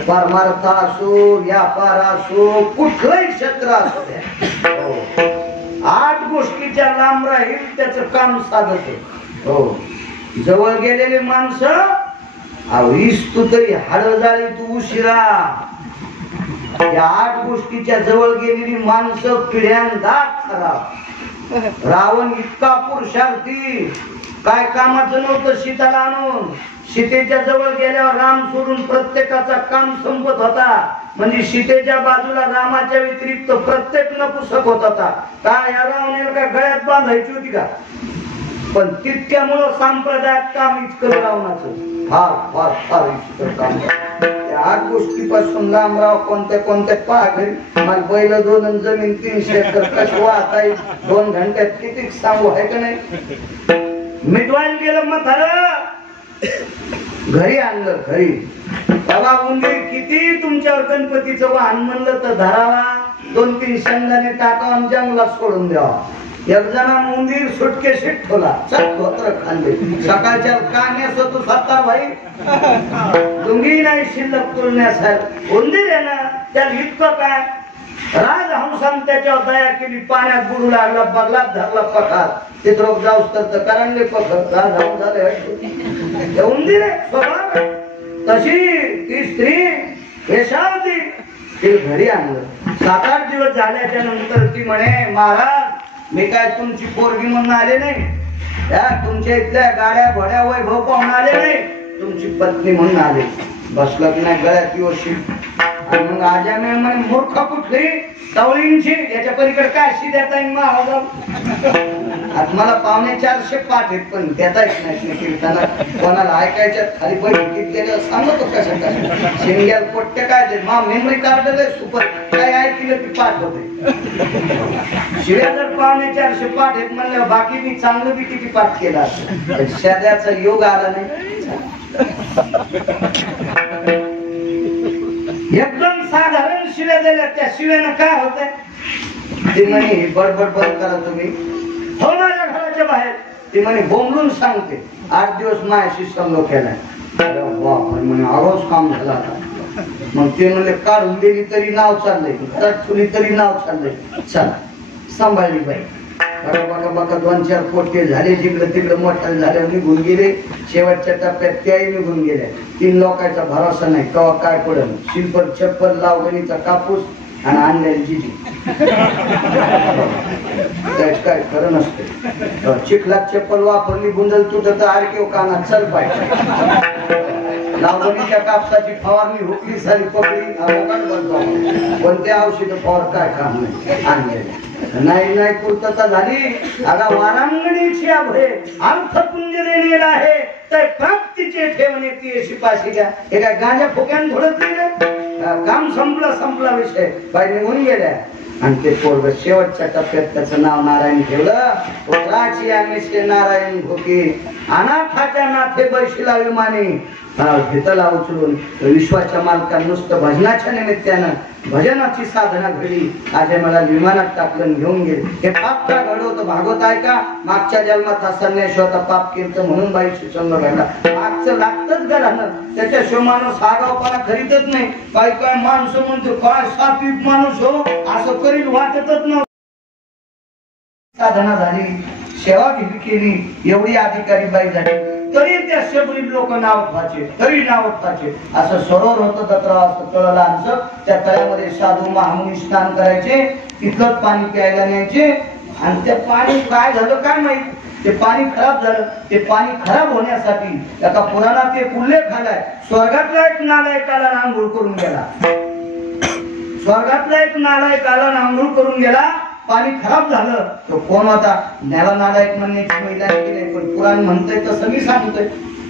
परमार्थ असो व्यापार असो कुठलंही क्षेत्र असो द्या 8 गोष्टीच्या लांब राहील त्याच काम साधत हो जवळ गेलेले माणसं वीस तू तरी हाड झाली तू उशिरा या 8 गोष्टीच्या जवळ गेलेली माणसं पिढ्यांदाच खराब रावण इतका पुरुषार्थी काय कामाचं नव्हतं सीताला आणून सीतेच्या जवळ गेल्यावर राम सोडून प्रत्येकाचा काम संपत होता म्हणजे सीतेच्या बाजूला रामाच्या व्यतिरिक्त प्रत्येक नपुसक होत होता काय या रावणाला काय गळ्यात बांधायची होती का पण तितक्यामुळं सांप्रदायिक काम इतकं रावणाचं फार फार फार इतकं काम 8 गोष्टीपासून लांब राव कोणत्या कोणत्या पहा घरी मला पहिलं 2 जमीन 300 एकर कशी वाहता येईल 2 घंट्यात किती सांगू आहे का नाही मिटवायला गेलं म्हातारं घरी आणलं घरी बाबा उंदीर किती तुमच्यावर गणपतीचं वाहन म्हणलं तर धरावा 2-3 शेंगदाणे टाकावा जंगलात सोडून द्यावा एक जणा उंदीर सुटके शिट ठोला धोत्र खाल्ले सकाळच्या कान्यास तू 7 भाई डुंगी नाही शिल्लक तुलण्यासारखं उंदीर आहे ना त्याला इतकं काय राजहंसाने त्याच्यावर दया केली पाण्यात बुडू लागला बगलात धरला पखार ते रोग जाऊस तर करंडले पखर राजहंस झाले उंदीर आहे स्वभाव तशी ती स्त्री वेशावती ती घरी आणलं 7-8 दिवस झाल्याच्या नंतर ती म्हणे महाराज मी काय तुमची पोरगी म्हणून आले नाही या तुमच्या इथल्या गाड्या घोड्या वैभव पाहून आले नाही तुमची पत्नी म्हणून आले बसलं की नाही गळ्यात योशी आणि मग आजा मी म्हणे मूर्ख कुठली तवळींची याच्या पलीकडे काय अशी देता येईल महाराज आज मला 450 पाठ आहेत पण देता येत नाही कीर्तना कोणाला ऐकायच्यात खाली पैसे केलं सांगतो कशा कशा शिंग्याल पोट्टे काय मा मेमरी कार्ड सुपर काय ऐकलं की पाठ होते शिव्या जर 450 पाठ आहेत म्हणलं बाकी मी चांगलं बी किती पाठ केला शेजारचा योग आला नाही एकदम साधारण शिव्या दिल्या त्या शिव्यानं काय होतंय ती म्हणे बडबड बंद करा तुम्ही हो माझ्या घराच्या बाहेर ती म्हणे बोंबलून सांगते 8 दिवस माझ्याशी संग केलाय म्हणे आरोज काम झाला आता मग ते म्हणले काढून दिली तरी नाव चाललंय घरात ठेवली तरी नाव चाललंय चला सांभाळली बाई बघा बघा 2-4 पोटे झाले जिकडे तिकडे मोठाले झाले निघून गेले शेवटच्या टप्प्यात त्याही निघून गेल्या 3 लोकांचा भरोसा नाही केव्हा काय पडेल शिल्पर छप्पर लावगणीचा कापूस आणि आणलेली जिजी काय खरं नसतं चिखलात चप्पल वापरली गुंडल तुझं तर आरकेव कानात चल पाहिजे लावणीच्या कापसाची फवारणी हुकली सारी पकडी कोणते औषध फवार काय काम नाही आणलेले नाही पूर्तता झाली आता वारांगणीची अभय अर्थपुंज देणेला आहे तर प्राप्तीचे ठेवणे ती शिपाशी द्या हे काय गांजा फुक्यान थोडत नाही काम संपला विषय बाई निघून गेल्या आणि ते पोरग शेवटच्या टप्प्यात त्याचं नाव नारायण ठेवलं पुत्राची आमिषे नारायण भोके अनाथाच्या नाथे बैशीला विमाने घेतला उचलून विश्वाच्या मालकान नुसतं भजनाच्या निमित्तानं भजनाची साधना घडली आज मला विमानात टाकलं घेऊन गेले हे पाप का घडवतं भागवत आहे का मागच्या जन्मात हा संन्यास होता पाप केलं म्हणून बाईशी संग घडला मागचं लागतच घरानं त्याच्याशिवाय माणूस आगावपणा करीतच नाही काय माणसं म्हणतो काय सात्विक माणूस हो असं करीत वाटतच नव्हतं साधना झाली सेवा केली एवढी अधिकारी बाई झाली तरी त्या शबरी लोक नाव ठेवायचे असं सरोवर होतं 17 वाजता तळला आमचं त्या तळ्यामध्ये साधू महामुनी स्नान करायचे तिथलंच पाणी प्यायला न्यायचे आणि ते पाणी काय झालं काय माहित ते पाणी खराब झालं ते पाणी खराब होण्यासाठी एका पुराणात ते उल्लेख आलाय स्वर्गातला एक नालायकाला आंघोळ करून गेला पाणी खराब झालं तो कोण होता न्याला नालायक म्हणण्याची महिला नाही पण पुराण म्हणतंय तसं मी सांगतोय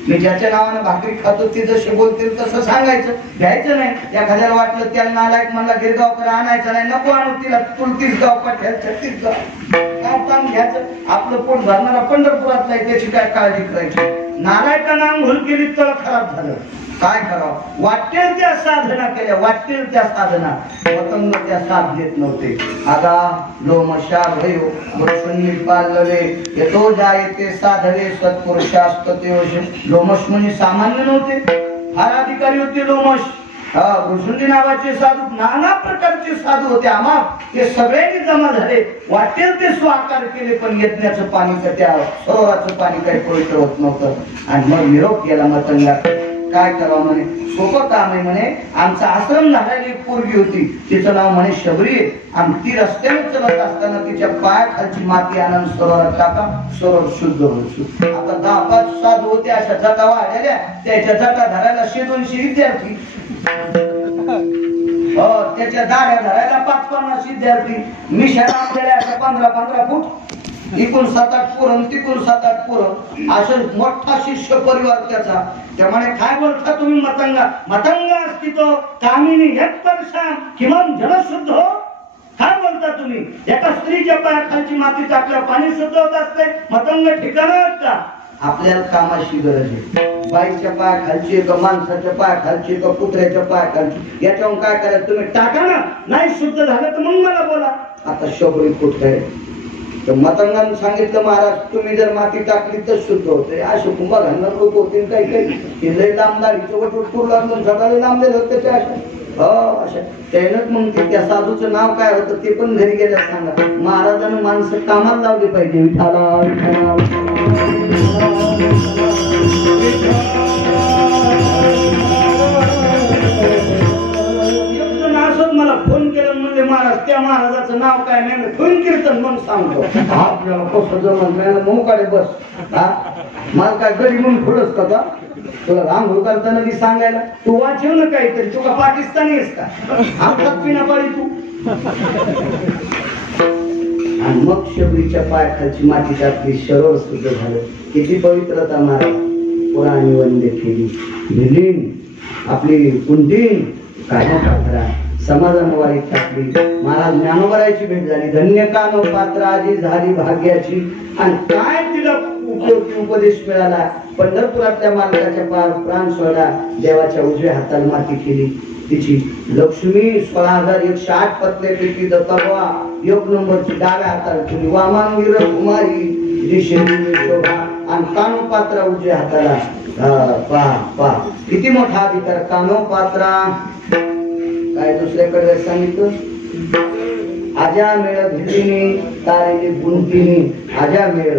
मी ज्याच्या नावानं भाकरी खातो ती जशी बोलतील तसं सांगायचं, घ्यायचं नाही. एखाद्याला वाटलं त्याला नालायक म्हणला गिरगावकर आणायचं नाही, नको आणू तिला, तुलतीच गाव पाठ्याल छत्तीस गाव काय ताण घ्यायचं. आपलं पोट भरणारा पंढरपुरात नाही, त्याची काय काळजी करायची. नालायकांना आंघोळ केली तर खराब झालं, काय करावं. वाटेल त्या साधना केल्या, वाटेल त्या साधना. पतंग त्या साथ देत नव्हते. आता लोमशा भयो वृषुंनी पालवे येतो जायते साधवे सत्पुरुषास्त ते. लोमश म्हणजे सामान्य नव्हते, फार अधिकारी होते लोमश. वृषुंजी नावाचे साधू, नाना प्रकारचे साधू होते. आम्हा ते सगळ्यांनी जमा झाले, वाटेल ते स्वाकार केले, पण यज्ञाचं पाणी त्या सरोवराचं पाणी काही पवित्र होत नव्हतं. आणि मग निरोप गेला मतंगा. काय करावं म्हणे, सोपं काम आहे म्हणे. आमचा आश्रम झालेली एक पोरगी होती, तिचं नाव म्हणे शबरी आहे. आणि ती रस्त्याने चलत असताना तिच्या पायाखालची माती आणून सरोवरात टाका, सरोवर शुद्ध होत. आता 10-5 साधू होते, अशा जटा वाढलेल्या, त्याच्या जटा धरायला 100-200 विद्यार्थी, त्याच्या दाऱ्या धरायला 5-50 विद्यार्थी. मिशाला आपल्याला अशा 15-15 फूट, इकून 7-8 पोरं, तिकून 7-8 पोरं, असं मोठा शिष्य परिवार त्याचा. त्यामुळे काय बोलता तुम्ही मतंगा, मतंगा असती तो कामिनी एक परशान किमान जलशुद्ध हो. काय बोलता तुम्ही, एका स्त्रीच्या पायाखालची माती टाकल्या पाणी शुद्ध होत असते. मतंग ठिकाण का, आपल्याला कामाची गरज आहे. बाईच्या पायाखालची का माणसाच्या पायाखालची का कुत्र्याच्या पायाखालची, याच्यावर काय करायचं तुम्ही टाका ना. नाही शुद्ध झालं तर मग मला बोला. आता शबरी कुठे आहे, तर मतंगाने सांगितलं महाराज तुम्ही जर माती टाकली तर शुद्ध होते. असे कुंभा घालणार लोक होते काही काही, लय लांबदारीचं वटवट लागून सकाळी लांबलेलं होतं त्या अशा. त्यानंच मग त्या साधूचं नाव काय होतं ते पण घरी गेल्या सांगा. महाराजांना माणसं कामाला लावली पाहिजे. मला फोन केला म्हणजे महाराज त्या महाराजाचं नाव काय नाही, फोन कीर्तन म्हणून सांगतो. आपल्याला कसं जमत मोकाडे बस. मला काय गडी म्हणून थोडंच का तुला रांगोळ करताना मी सांगायला, तू वाचव ना काहीतरी, तू का पाकिस्तानी आहेस का, आमच्यात पिना पाडी तू. आणि मग शबरीच्या पायाखालची माती टाकली, सरोवर शुद्ध झालं. किती पवित्रता महाराज पुराणी वंदे केली. भिलीन आपली कुंटीन कानोपात्रा समाजानं वारीत टाकली. महाराज ज्ञानोबरायची भेट झाली. धन्य कानोपात्रा आजी झाली भाग्याची. आणि काय तिला उपयोगी उपदेश मिळाला. पंढरपुरातल्या मालकाच्या पार प्राण सोडा, देवाच्या उजव्या हाताला माती केली. तिची लक्ष्मी 16,108 पत्न्यापैकी दत्तवा 1 नंबरची डाव्या हाताला ठेवली. वामांगिर कुमारी दिशेने शोभा. आणि कानोपात्रा उजव्या हाताला. पहा किती मोठा अधिकार कानोपात्रा. काय दुसऱ्याकडे सांगितलं, आजा मेळ भिलीनी तारेली बुंटीनी. आजा मेळ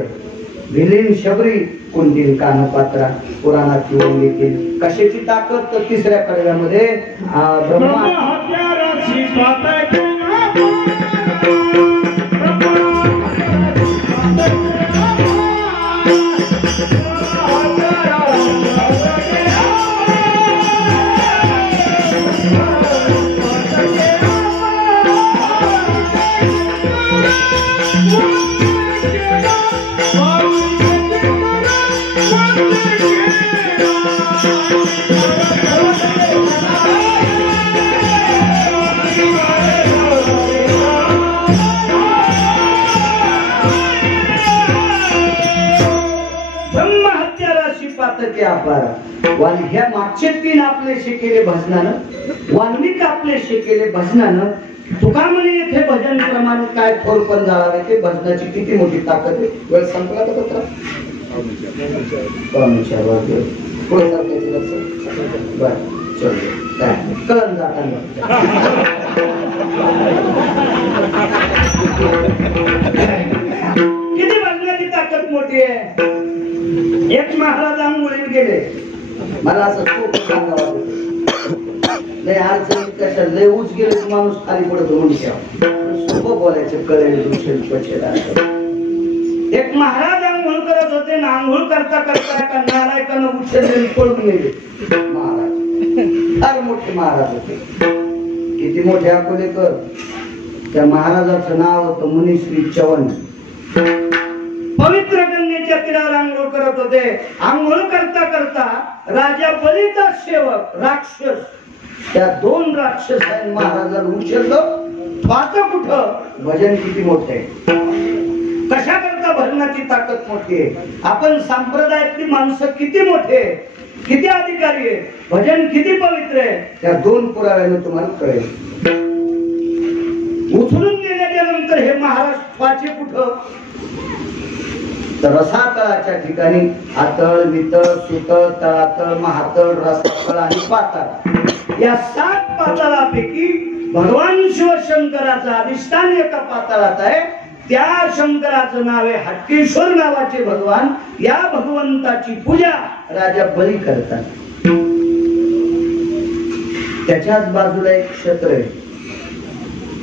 भिलीन शबरी कुंडीन कानपात्रा. पुराणात वंदे केली. कशाची ताकद तर 3ऱ्या कडव्यामध्ये ब्रह्मा ह्या मागचे 3 आपले शिकेले भजनानं, वाल्मिक आपले शिकेले भजनानं. तुका म्हणे येथे भजन प्रमाण काय थोर पण जाळावे. ते भजनाची किती मोठी ताकद आहे. वेळ संपला का पत्र पुढे सरकायची लक्ष बर कळण जाताना किती भजनाची ताकद मोठी आहे. एक महाराज आंघोळीत गेले. मला असं खूप सांगावं लय अडचण कशा लय उच गेले माणूस खाली पडतो म्हणून सोपं बोलायचं कळेल. एक महाराज आंघोळ करत होते ना, आंघोळ करता करता एका नालायकानं उचलले पळून गेले. महाराज फार मोठे महाराज होते. किती मोठे अकोलेकर. त्या महाराजाचं नाव होतं मुनिश्री चव्हाण. पवित्र गंगेच्या तीरावर आंघोळ करत होते. आंघोळ करता करता राजा बलीचा सेवक राक्षस, त्या 2 राक्षसांनी महाराजाला उचललं. पाहता कुठं भजन किती मोठे, कशा करता भजनाची ताकद मोठी आहे. आपण संप्रदायातली माणसं किती मोठे, किती अधिकारी आहे, भजन किती पवित्र आहे, त्या 2 पुराव्याने तुम्हाला कळेल. उचलून गेल्याच्या नंतर हे महाराज पाचे कुठं, तर रसातळाच्या ठिकाणी आतळ, वितळ, सुतळ, तळातळ, महातळ, रसातळ आणि पाताळ या 7 पाताळापैकी भगवान शिवशंकराचं अधिष्ठान एका पाताळात आहे. त्या शंकराचं नाव आहे हटकेश्वर नावाचे भगवान. या भगवंताची पूजा राजा बली करतात. त्याच्याच बाजूला एक क्षेत्र आहे.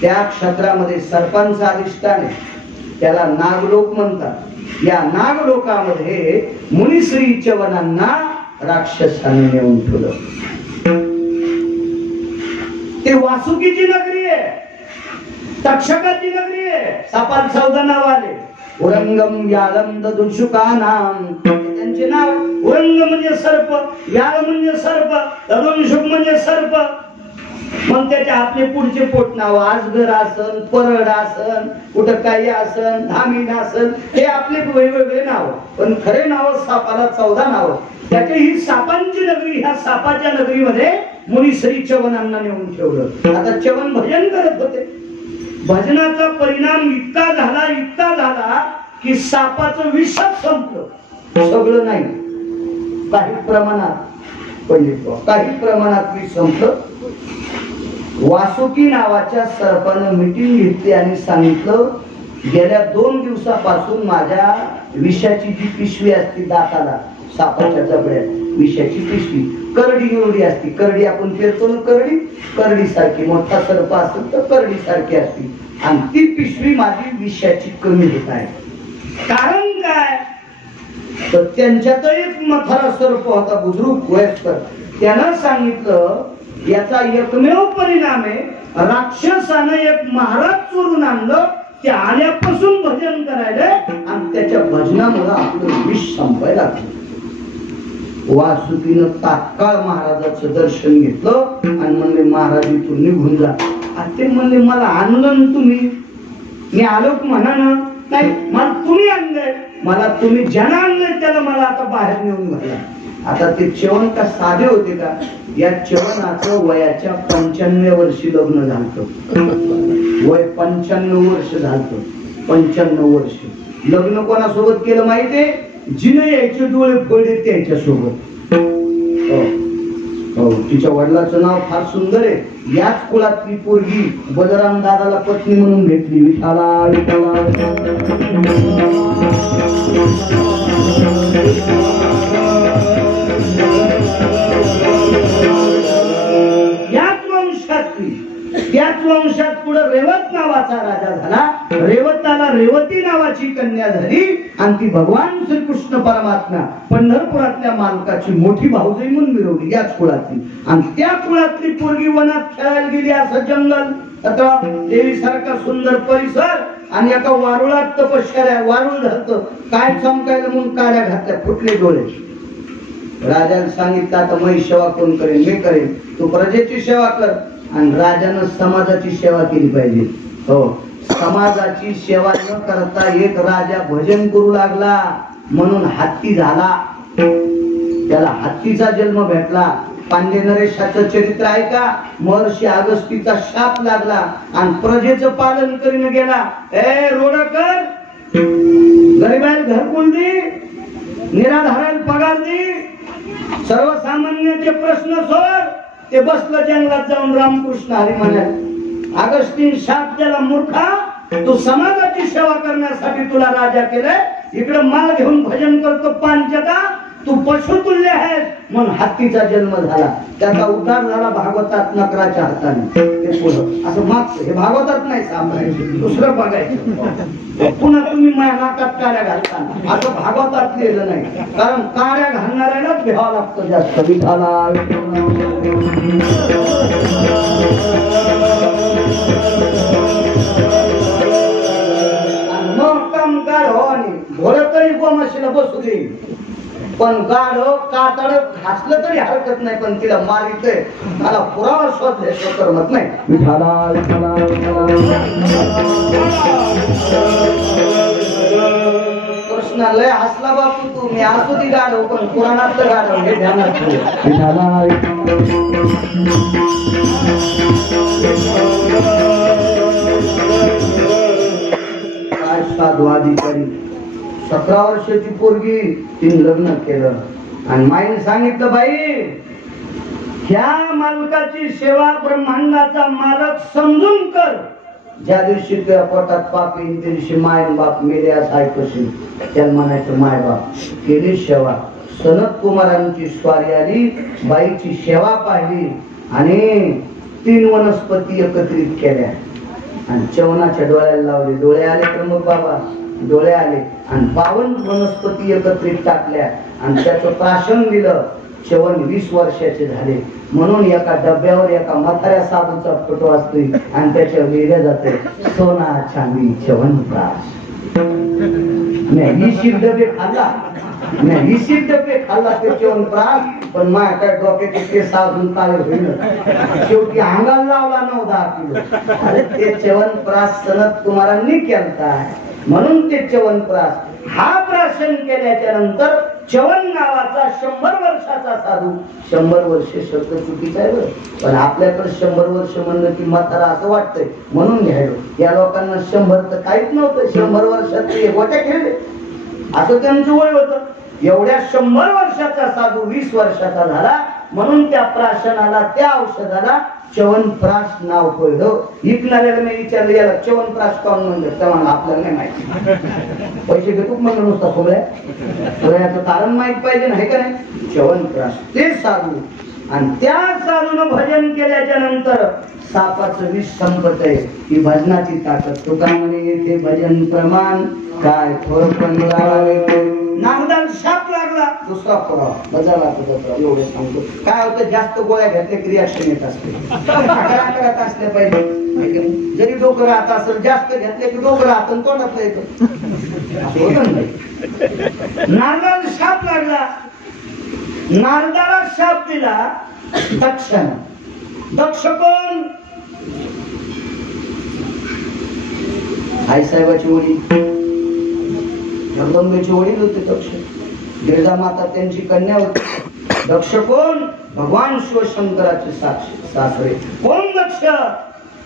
त्या क्षेत्रामध्ये सर्पांचं अधिष्ठान आहे. त्याला नागलोक म्हणतात. या नागलोकामध्ये मुनिश्री च्यवनांना राक्षसाने नेऊन ठेवलं. ते वासुकीची नगरी आहे, तक्षकाची नगरी आहे. सापाल 14 नाव आले. उरंगम व्यालम ददुंशुकानाम, त्यांचे नाव. उरंग म्हणजे सर्प, व्याल म्हणजे सर्प, ददुंशुक म्हणजे सर्प. मग त्याच्या आपले पुढचे पोट नाव आजगर आसन, परड आसन, कुठं काही आसन, धामीन आसन, हे आपले वेगवेगळे नाव. पण खरे नाव सापाला 14 नाव. त्याची ही सापांची नगरी. ह्या सापाच्या नगरीमध्ये मुनिश्री च्यवनांना नेऊन ठेवलं. आता च्यवन भजन करत होते. भजनाचा परिणाम इतका झाला की सापाचं विषच संपलं. सगळं नाही, काही प्रमाणात, काही प्रमाणात विष संपलं. वासुकी नावाच्या सर्पानं मिटिंग घेतली आणि सांगितलं, गेल्या 2 दिवसापासून माझ्या विषाची जी पिशवी असते दाताला, सापाच्या जबड्यात विषाची पिशवी, करडी एवढी असते. करडी आपण पेरतो ना, करडी सारखी. मोठा सर्प असेल तर करडी सारखी असते. आणि ती पिशवी माझी विषाची कमी होत आहे. कारण काय, तर त्यांच्यात एक मथारा सर्प होता, बुजुर्ग वयस्कर. त्यानं सांगितलं, याचा एकमेव परिणाम आहे, राक्षसानं एक महाराज चोरून आणलं. ते आल्यापासून भजन करायला आणि त्याच्या भजनामुळे आपलं विष संपायला लागलं. वासुकीनं तात्काळ महाराजाचं दर्शन घेतलं आणि म्हणले, महाराज इथून निघून जा. ते म्हणले, मला आणलं तुम्ही, मी आलोक म्हणा ना. नाही, मला तुम्ही आणलंय, मला तुम्ही ज्यांना आणलंय त्याला मला आता बाहेर नेऊन घाला. आता ते च्यवन का साधे होते का? या च्यवनाचं वयाच्या 95 वर्षी लग्न झालं. वय 95 वर्ष झालं. 95 वर्ष लग्न कोणासोबत केलं माहितीये? जिने यायचे डोळे फोडले त्यांच्या सोबत. हो, तिच्या वडिलाचं नाव फार सुंदर आहे. याच कुळातली पोरगी बलराम दादाला पत्नी म्हणून भेटली. विठाला त्याच वंशात पुढे रेवत नावाचा राजा झाला. रेवताला रेवती नावाची कन्या झाली आणि ती भगवान श्रीकृष्ण परमात्मा पंढरपुरातल्या मालकाची मोठी भाऊजाई म्हणून मिरवली याच कुळातली. आणि त्या कुळातली पोरगी वनात खेळायला गेली. असं जंगल, देवी सारखा सुंदर परिसर आणि एका वारुळात तपश्चर्या. वारुळ धरतं काय चमकायला म्हणून काड्या घातल्या, फुटले डोळे. राजाला सांगितलं, आता माझी सेवा कोण करेल? मी करेन, तू प्रजेची सेवा कर. आणि राजानं समाजाची सेवा केली पाहिजे. हो, समाजाची सेवा न करता एक राजा भजन करू लागला म्हणून हत्ती झाला. त्याला हत्तीचा जन्म भेटला. पांडे नरेशाचं चरित्र आहे का? महर्षी अगस्तीचा शाप लागला आणि प्रजेचं पालन करीन गेला. ए रोडकर, गरिबाला घरकुल दे, निराधाराला पगार दे, सर्वसामान्याचे प्रश्न सोड. ते बसलं जंगलात जाऊन रामकृष्ण हरी म्हणाल. अगस्तीन शाप त्याला, मूर्खा, तू समाजाची सेवा करण्यासाठी तुला राजा केलंय, इकडे माल घेऊन भजन करतो पांचदा, तू पशुतुल्य आहेस. म्हणून हत्तीचा जन्म झाला. त्याचा उद्धार झाला भागवतात नकराच्या हाताने. ते पुढं असं मागचं, हे भागवतात नाही सांगायचं, दुसरं बघायचं. पुन्हा तुम्ही माझ्या नाकात काड्या घालताना असं भागवतात लिहिलं नाही. कारण काड्या घालणाऱ्यालाच भ्यावं लागतं जास्त. विठाला मग काम काय हो. आणि भोळत गोमाशीला बसू दे, पण गाड कातड घासलं तरी हरकत नाही, पण तिला मारितय मला पुरावा शोधल्याशिवाय करमत नाही. विठाला विठाला कृष्णा लय हसला बापू तू, मी असू दे गाडव पण पुराणातलं गाडव हे ध्यानात ठेव. विठाला काय साधू अधिकारी 17 वर्षाची पोरगी तिने लग्न केलं आणि माईने सांगितलं बाई ह्या मालकाची सेवा ब्रह्मांडाचा मालक समजून कर. ज्या दिवशी तुझ्या पोटात पाप येईल त्या दिवशी माय बाप मेले असं ऐकशील. त्याला म्हणायचं माय बाप केली सेवा. सनत कुमारांची स्वारी आली, बाईची सेवा पाहिली आणि 3 वनस्पती एकत्रित केल्या आणि चवनाच्या डोळ्याला लावले. डोळे आले तर मग बाबा डोळे आले आणि 52 वनस्पती एकत्रित टाकल्या आणि त्याचं प्राशन दिलं. चवन 20 वर्षाचे झाले म्हणून एका डब्यावर एका म्हाताऱ्या साधूचा फोटो असतो आणि त्याच्यावर लिहिलं जाते सोना चांदी च्यवनप्राश. मी 20 डबे खाल्ला, मी 20 डबे खाल्ला ते च्यवनप्राश, पण माझ्या डोक्याचे केस अजून काळे होईल. शेवटी अंगाला लावला 9-10 किलो. अरे ते च्यवनप्राश सनत कुमारांनी केलता म्हणून ते च्यवनप्राश. हा प्राशन केल्याच्या नंतर च्यवन नावाचा 100 वर्षाचा साधू. 100 वर्ष शब्द चुकीचा आहे बरं, पण आपल्याकडे 100 वर्ष म्हणलं की म्हातारा असं वाटतंय म्हणून घ्यायलो. या लोकांना 100 तर काहीच नव्हतं. 100 वर्षात ते गोट्या खेळले असं त्यांचं वय होतं. एवढ्या 100 वर्षाचा साधू 20 वर्षाचा झाला म्हणून त्या प्राशनाला त्या औषधाला च्यवनप्राश नाव पडलं. विकणाऱ्याला मी विचारलं याला च्यवनप्राश कोण म्हणलं, तेव्हा आपल्याला नाही माहिती. पैसे घेतो म्हणलं नुसता सोबळ्याचं कारण माहित पाहिजे नाही का नाही. च्यवनप्राश ते साधू आणि त्या साधून भजन केल्याच्या नंतर सापाचं विष संपत आहे. ही भजनाची ताकद. तुका म्हणे येथे भजन प्रमाण काय थोर पण नागदाल शाप लागला. दुसरा पुरावा बजाला एवढे सांगतो. काय होतं जास्त गोळ्या घेतल्या की रिॲक्शन येत असते. आकारात असल्या पाहिजे. जरी डोकं राहत असेल जास्त घेतले की डोकं राहतं तोंडात येतं. नारदाला शाप लागला. नारदाला शाप दिला दक्षानं. दक्ष कोण? आईसाहेबाची वडील जगदंबेचे वडील होते दक्ष. गिरिजा माता त्यांची कन्या होती. दक्ष कोण? भगवान शिवशंकराचे सासरे. कोण दक्ष?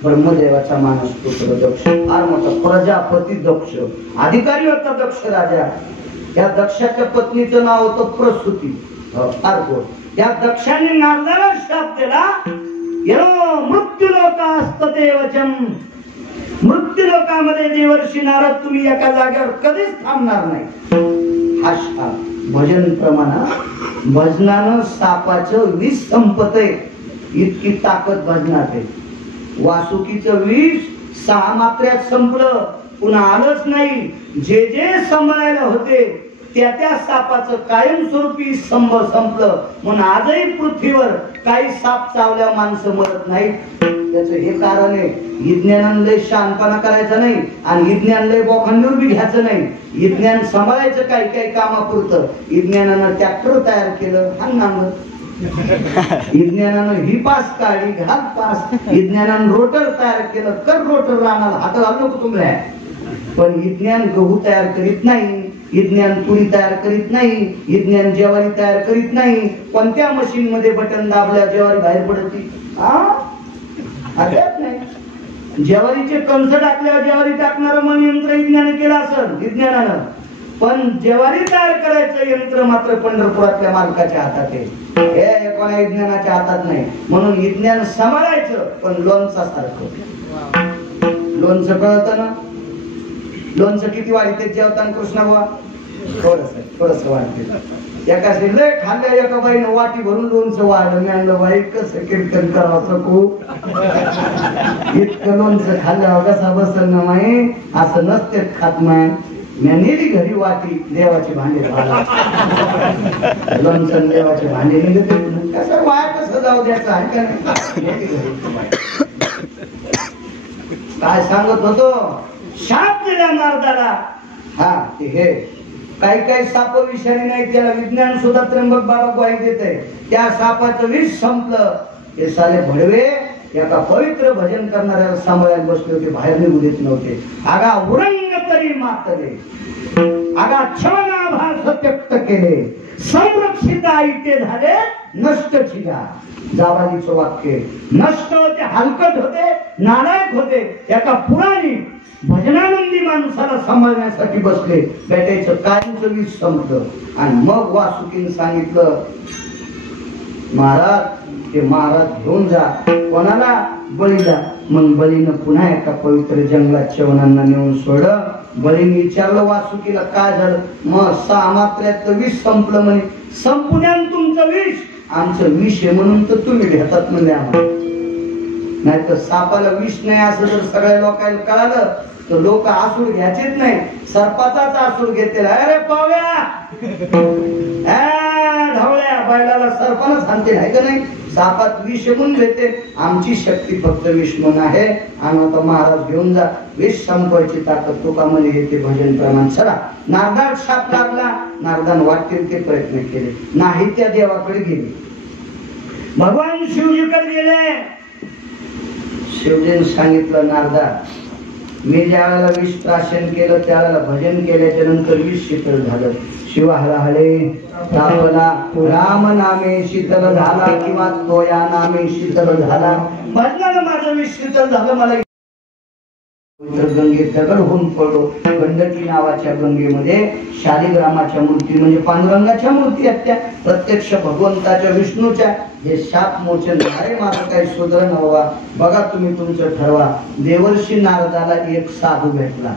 ब्रह्मदेवाचा मानस पुत्र दक्ष. फार मोठा प्रजापती दक्ष. अधिकारी होता दक्ष राजा. त्या दक्षाच्या पत्नीचं नाव होतं प्रसूती. त्या दक्षाने नारदाला शाप दिला. यरो मृत्यू लोकास्त देवचम. मृत्यू लोकामध्ये देवर्षी नारद तुम्ही एका जागेवर कधीच थांबणार नाही. हा शाप भजन प्रमाणात. भजनानं सापाचं विष संपतय. इतकी ताकद भजनात आहे. वासुकीचं विष 6 मात्र्यात संपलं, पुन्हा आलंच नाही. जे जे सांभाळायला होते त्या सापाचं कायमस्वरूपी संपलं. म्हणून आजही पृथ्वीवर काही साप चावल्या माणसं मरत नाहीत. त्याचं हे कारण आहे विज्ञानानं लय शहाणपणा करायचा नाही आणि विज्ञान लय बोखांडूर बी घ्यायचं नाही. विज्ञान सांभाळायचं काही काही कामापुरतं. विज्ञानानं ट्रॅक्टर तयार केलं हाणनानं. विज्ञानानं ही पास काढली घाल पास. विज्ञानानं रोटर तयार केलं कर रोटर राहणार हात घालू नको तुम्हाला. पण विज्ञान गहू तयार करीत नाही. विज्ञान पुरी तयार करीत नाही. विज्ञान ज्वारी तयार करीत नाही. कोणत्या मशीन मध्ये बटन दाबल्या ज्वारी बाहेर पडती? नाही. ज्वारीचे कंस टाकल्यावर ज्वारी टाकणारं मन यंत्र विज्ञान केलं असेल विज्ञानानं. पण ज्वारी तयार करायचं यंत्र मात्र पंढरपुरातल्या मालकाच्या हातात आहे. हे कोणा विज्ञानाच्या हातात नाही. म्हणून विज्ञान सांभाळायचं पण लोणचा सारखं. लोणचं कळतं ना. लोणचं किती वाढते जेवताना कृष्णा बुवा? थोडस वाढते. एका लय खाल्ल्या एका बाईनं वाटी भरून लोणचं वाढलं. मी आणलं बाई कसं कीर्तन करावं खूप. इतकं लोणचं खाल्ल्यावर कसा बसल ना माई. असं नसते खात माय. मी नेली घरी वाटी. देवाचे भांडे लोणचं देवाचे भांडे निघते. कसं वाया कसं जाऊ द्यायचं आहे का नाही. काय सांगत होतो? शाप दिला नारदाला. हा हे काही काही साप विषारी नाही, त्याला विज्ञान सुद्धा त्र्यंबक बाबा ग्वाही देत आहे. त्या सापाचं विष संपलं. हे साले भडवे एका पवित्र भजन करणाऱ्याला सांभाळायला बसले होते, बाहेर निघू देत नव्हते. आगा उरंग तरी मातले, आगा क्षमनाभास व्यक्त केले, संरक्षित आईते झाले नष्ट छिगा. जाबाजीचं वाक्य नष्ट होते, हलकट होते, नालायक होते. एका पुराणी भजनानंदी माणसाला सांभाळण्यासाठी बसले. बेटायचं काहींचं वीज संपलं. आणि मग वासुकीने सांगितलं, महाराज ते महाराज घेऊन जा. कोणाला? बळीला. मग बळीनं पुन्हा एका पवित्र जंगलात चवनांना नेऊन सोडलं. बळीने विचारलं वासुकीला काय झालं? मग 6 मात्र्यात विष संपलं म्हणे. संपुण्यान तुमचं विष? आमचं विष आहे म्हणून तर तुम्ही घेतात म्हणजे आम्हाला. नाही तर सापाला विष नाही असं जर सगळ्या लोकांना कळालं तर लोक आसूड घ्यायचेच नाही, सर्पाचाच आसूड घेतील. अरे पाव्या ढवळ्या बैलाला सर्पाला सांगते आहे का नाही? सापात विष म्हणून घेते. आमची शक्ती फक्त विष म्हणून आहे. आणि आता महाराज घेऊन जा. विष संपवायची ताकद तुका मध्ये येते भजन प्रमाण. चला. नारदाला शाप लागला. नारदान वाटतील ते प्रयत्न केले, नाही त्या देवाकडे गेले. भगवान शिवजीकडे गेले. शिवजीने सांगितलं, नारदा मी ज्या वेळेला विष प्राशन केलं त्यावेळेला भजन केल्याच्या नंतर विष शीतल झालं. शिव हळहळे तापला, राम नामे शीतल झाला किंवा तोया नामे शीतल झाला. भजनाला माझं विष शीतल झालं. मला गंगेत दगड होऊन पडलो. गंडकी नावाच्या गंगेमध्ये शालिग्रामाच्या मूर्ती म्हणजे पांडुरंगाच्या मूर्ती आहेत त्या प्रत्यक्ष भगवंताच्या विष्णूच्या. हे शाप मोचन आहे. माझं काही सुधरण हवा. बघा तुम्ही तुमचं ठरवा. देवर्षी नारदाला एक साधू भेटला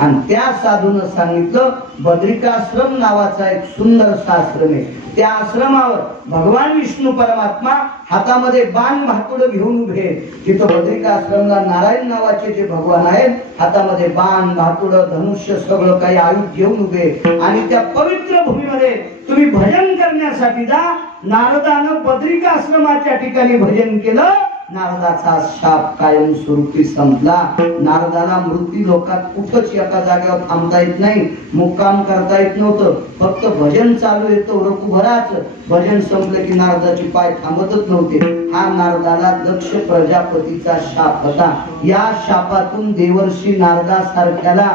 आणि त्या साधूनं सांगितलं बद्रिकाश्रम नावाचा एक सुंदर आश्रम आहे. त्या आश्रमावर भगवान विष्णू परमात्मा हातामध्ये बाण भातुड घेऊन उभे. तिथं बद्रिकाश्रमला नारायण नावाचे जे भगवान आहेत हातामध्ये बाण भातुड धनुष्य सगळं काही आयुध घेऊन उभे. आणि त्या पवित्र भूमीमध्ये तुम्ही भजन करण्यासाठी जा. नारदानं बद्रिकाश्रमाच्या ठिकाणी भजन केलं. नारदाचा शाप कायम स्वरूपी संपला. नारदाला मृत्यू लोकात कुठंच एका जागेवर थांबता येत नाही, मुक्काम करता येत नव्हतं. फक्त भजन चालू येतं रकुभराच. भजन संपलं की नारदाचे पाय थांबतच नव्हते. हा नारदाला दक्ष प्रजापतीचा शाप होता. या शापातून देवर्षी नारदासारख्याला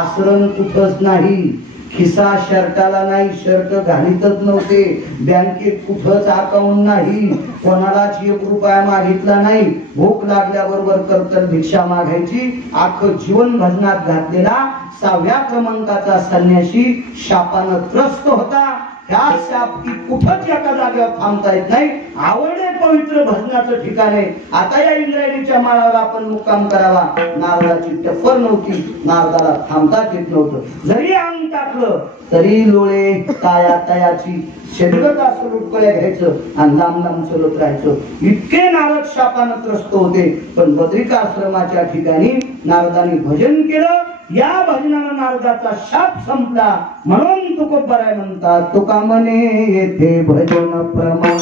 आश्रम कुठंच नाही. खिसा शर्टाला नाही, शर्ट घालीतच नव्हते. बँकेत कुठंच अकाउंट नाही. कोणालाच 1 रुपया मागितला नाही. भूक लागल्याबरोबर कर्तन भिक्षा मागायची. अख्खं जीवन भजनात घातलेला 6व्या क्रमांकाचा संन्यासी शापानं त्रस्त होता. ह्या शाप की कुठंच एका जागेवर थांबता येत नाही. आवडे पवित्र भजनाचं ठिकाण आहे. आता या इंद्रायणीच्या माळावर आपण मुक्काम करावा. नारदाची टप्पर नव्हती. नारदाला थांबताच येत नव्हतं. जरी अंग टाकलं तरी लोळे ताया तयाची शरीरच असं लुटकळ्या घ्यायचं आणि लांब लांब चलत राहायचं. इतके नारद शापानं त्रस्त होते. पण बद्रिकाश्रमाच्या ठिकाणी नारदाने भजन केलं. या भजनानं नारदाचा शाप संपला. म्हणून तुकोबाराय म्हणतात, तुका म्हणे येथे भजन प्रमाण.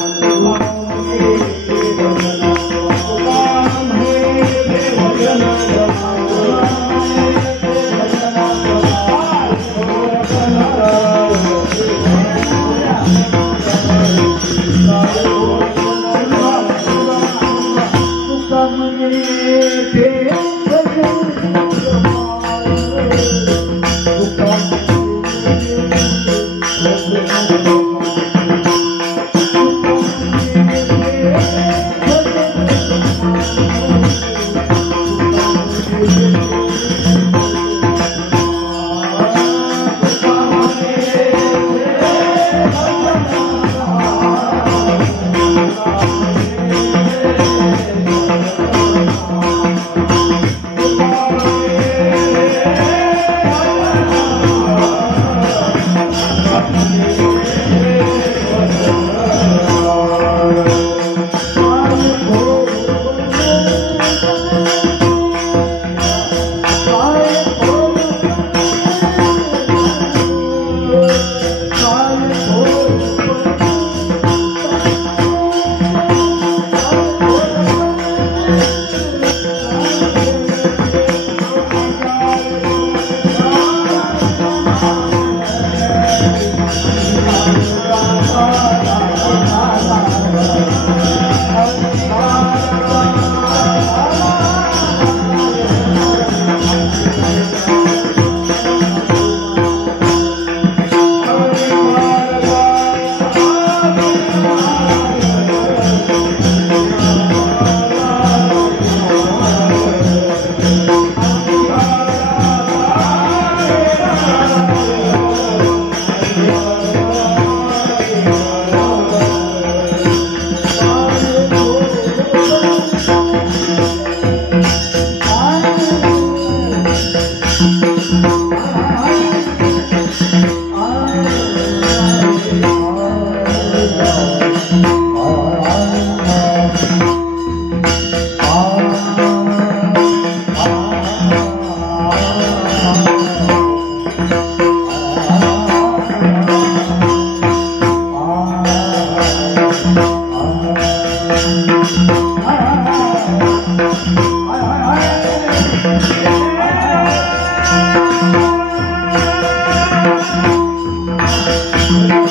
Oh,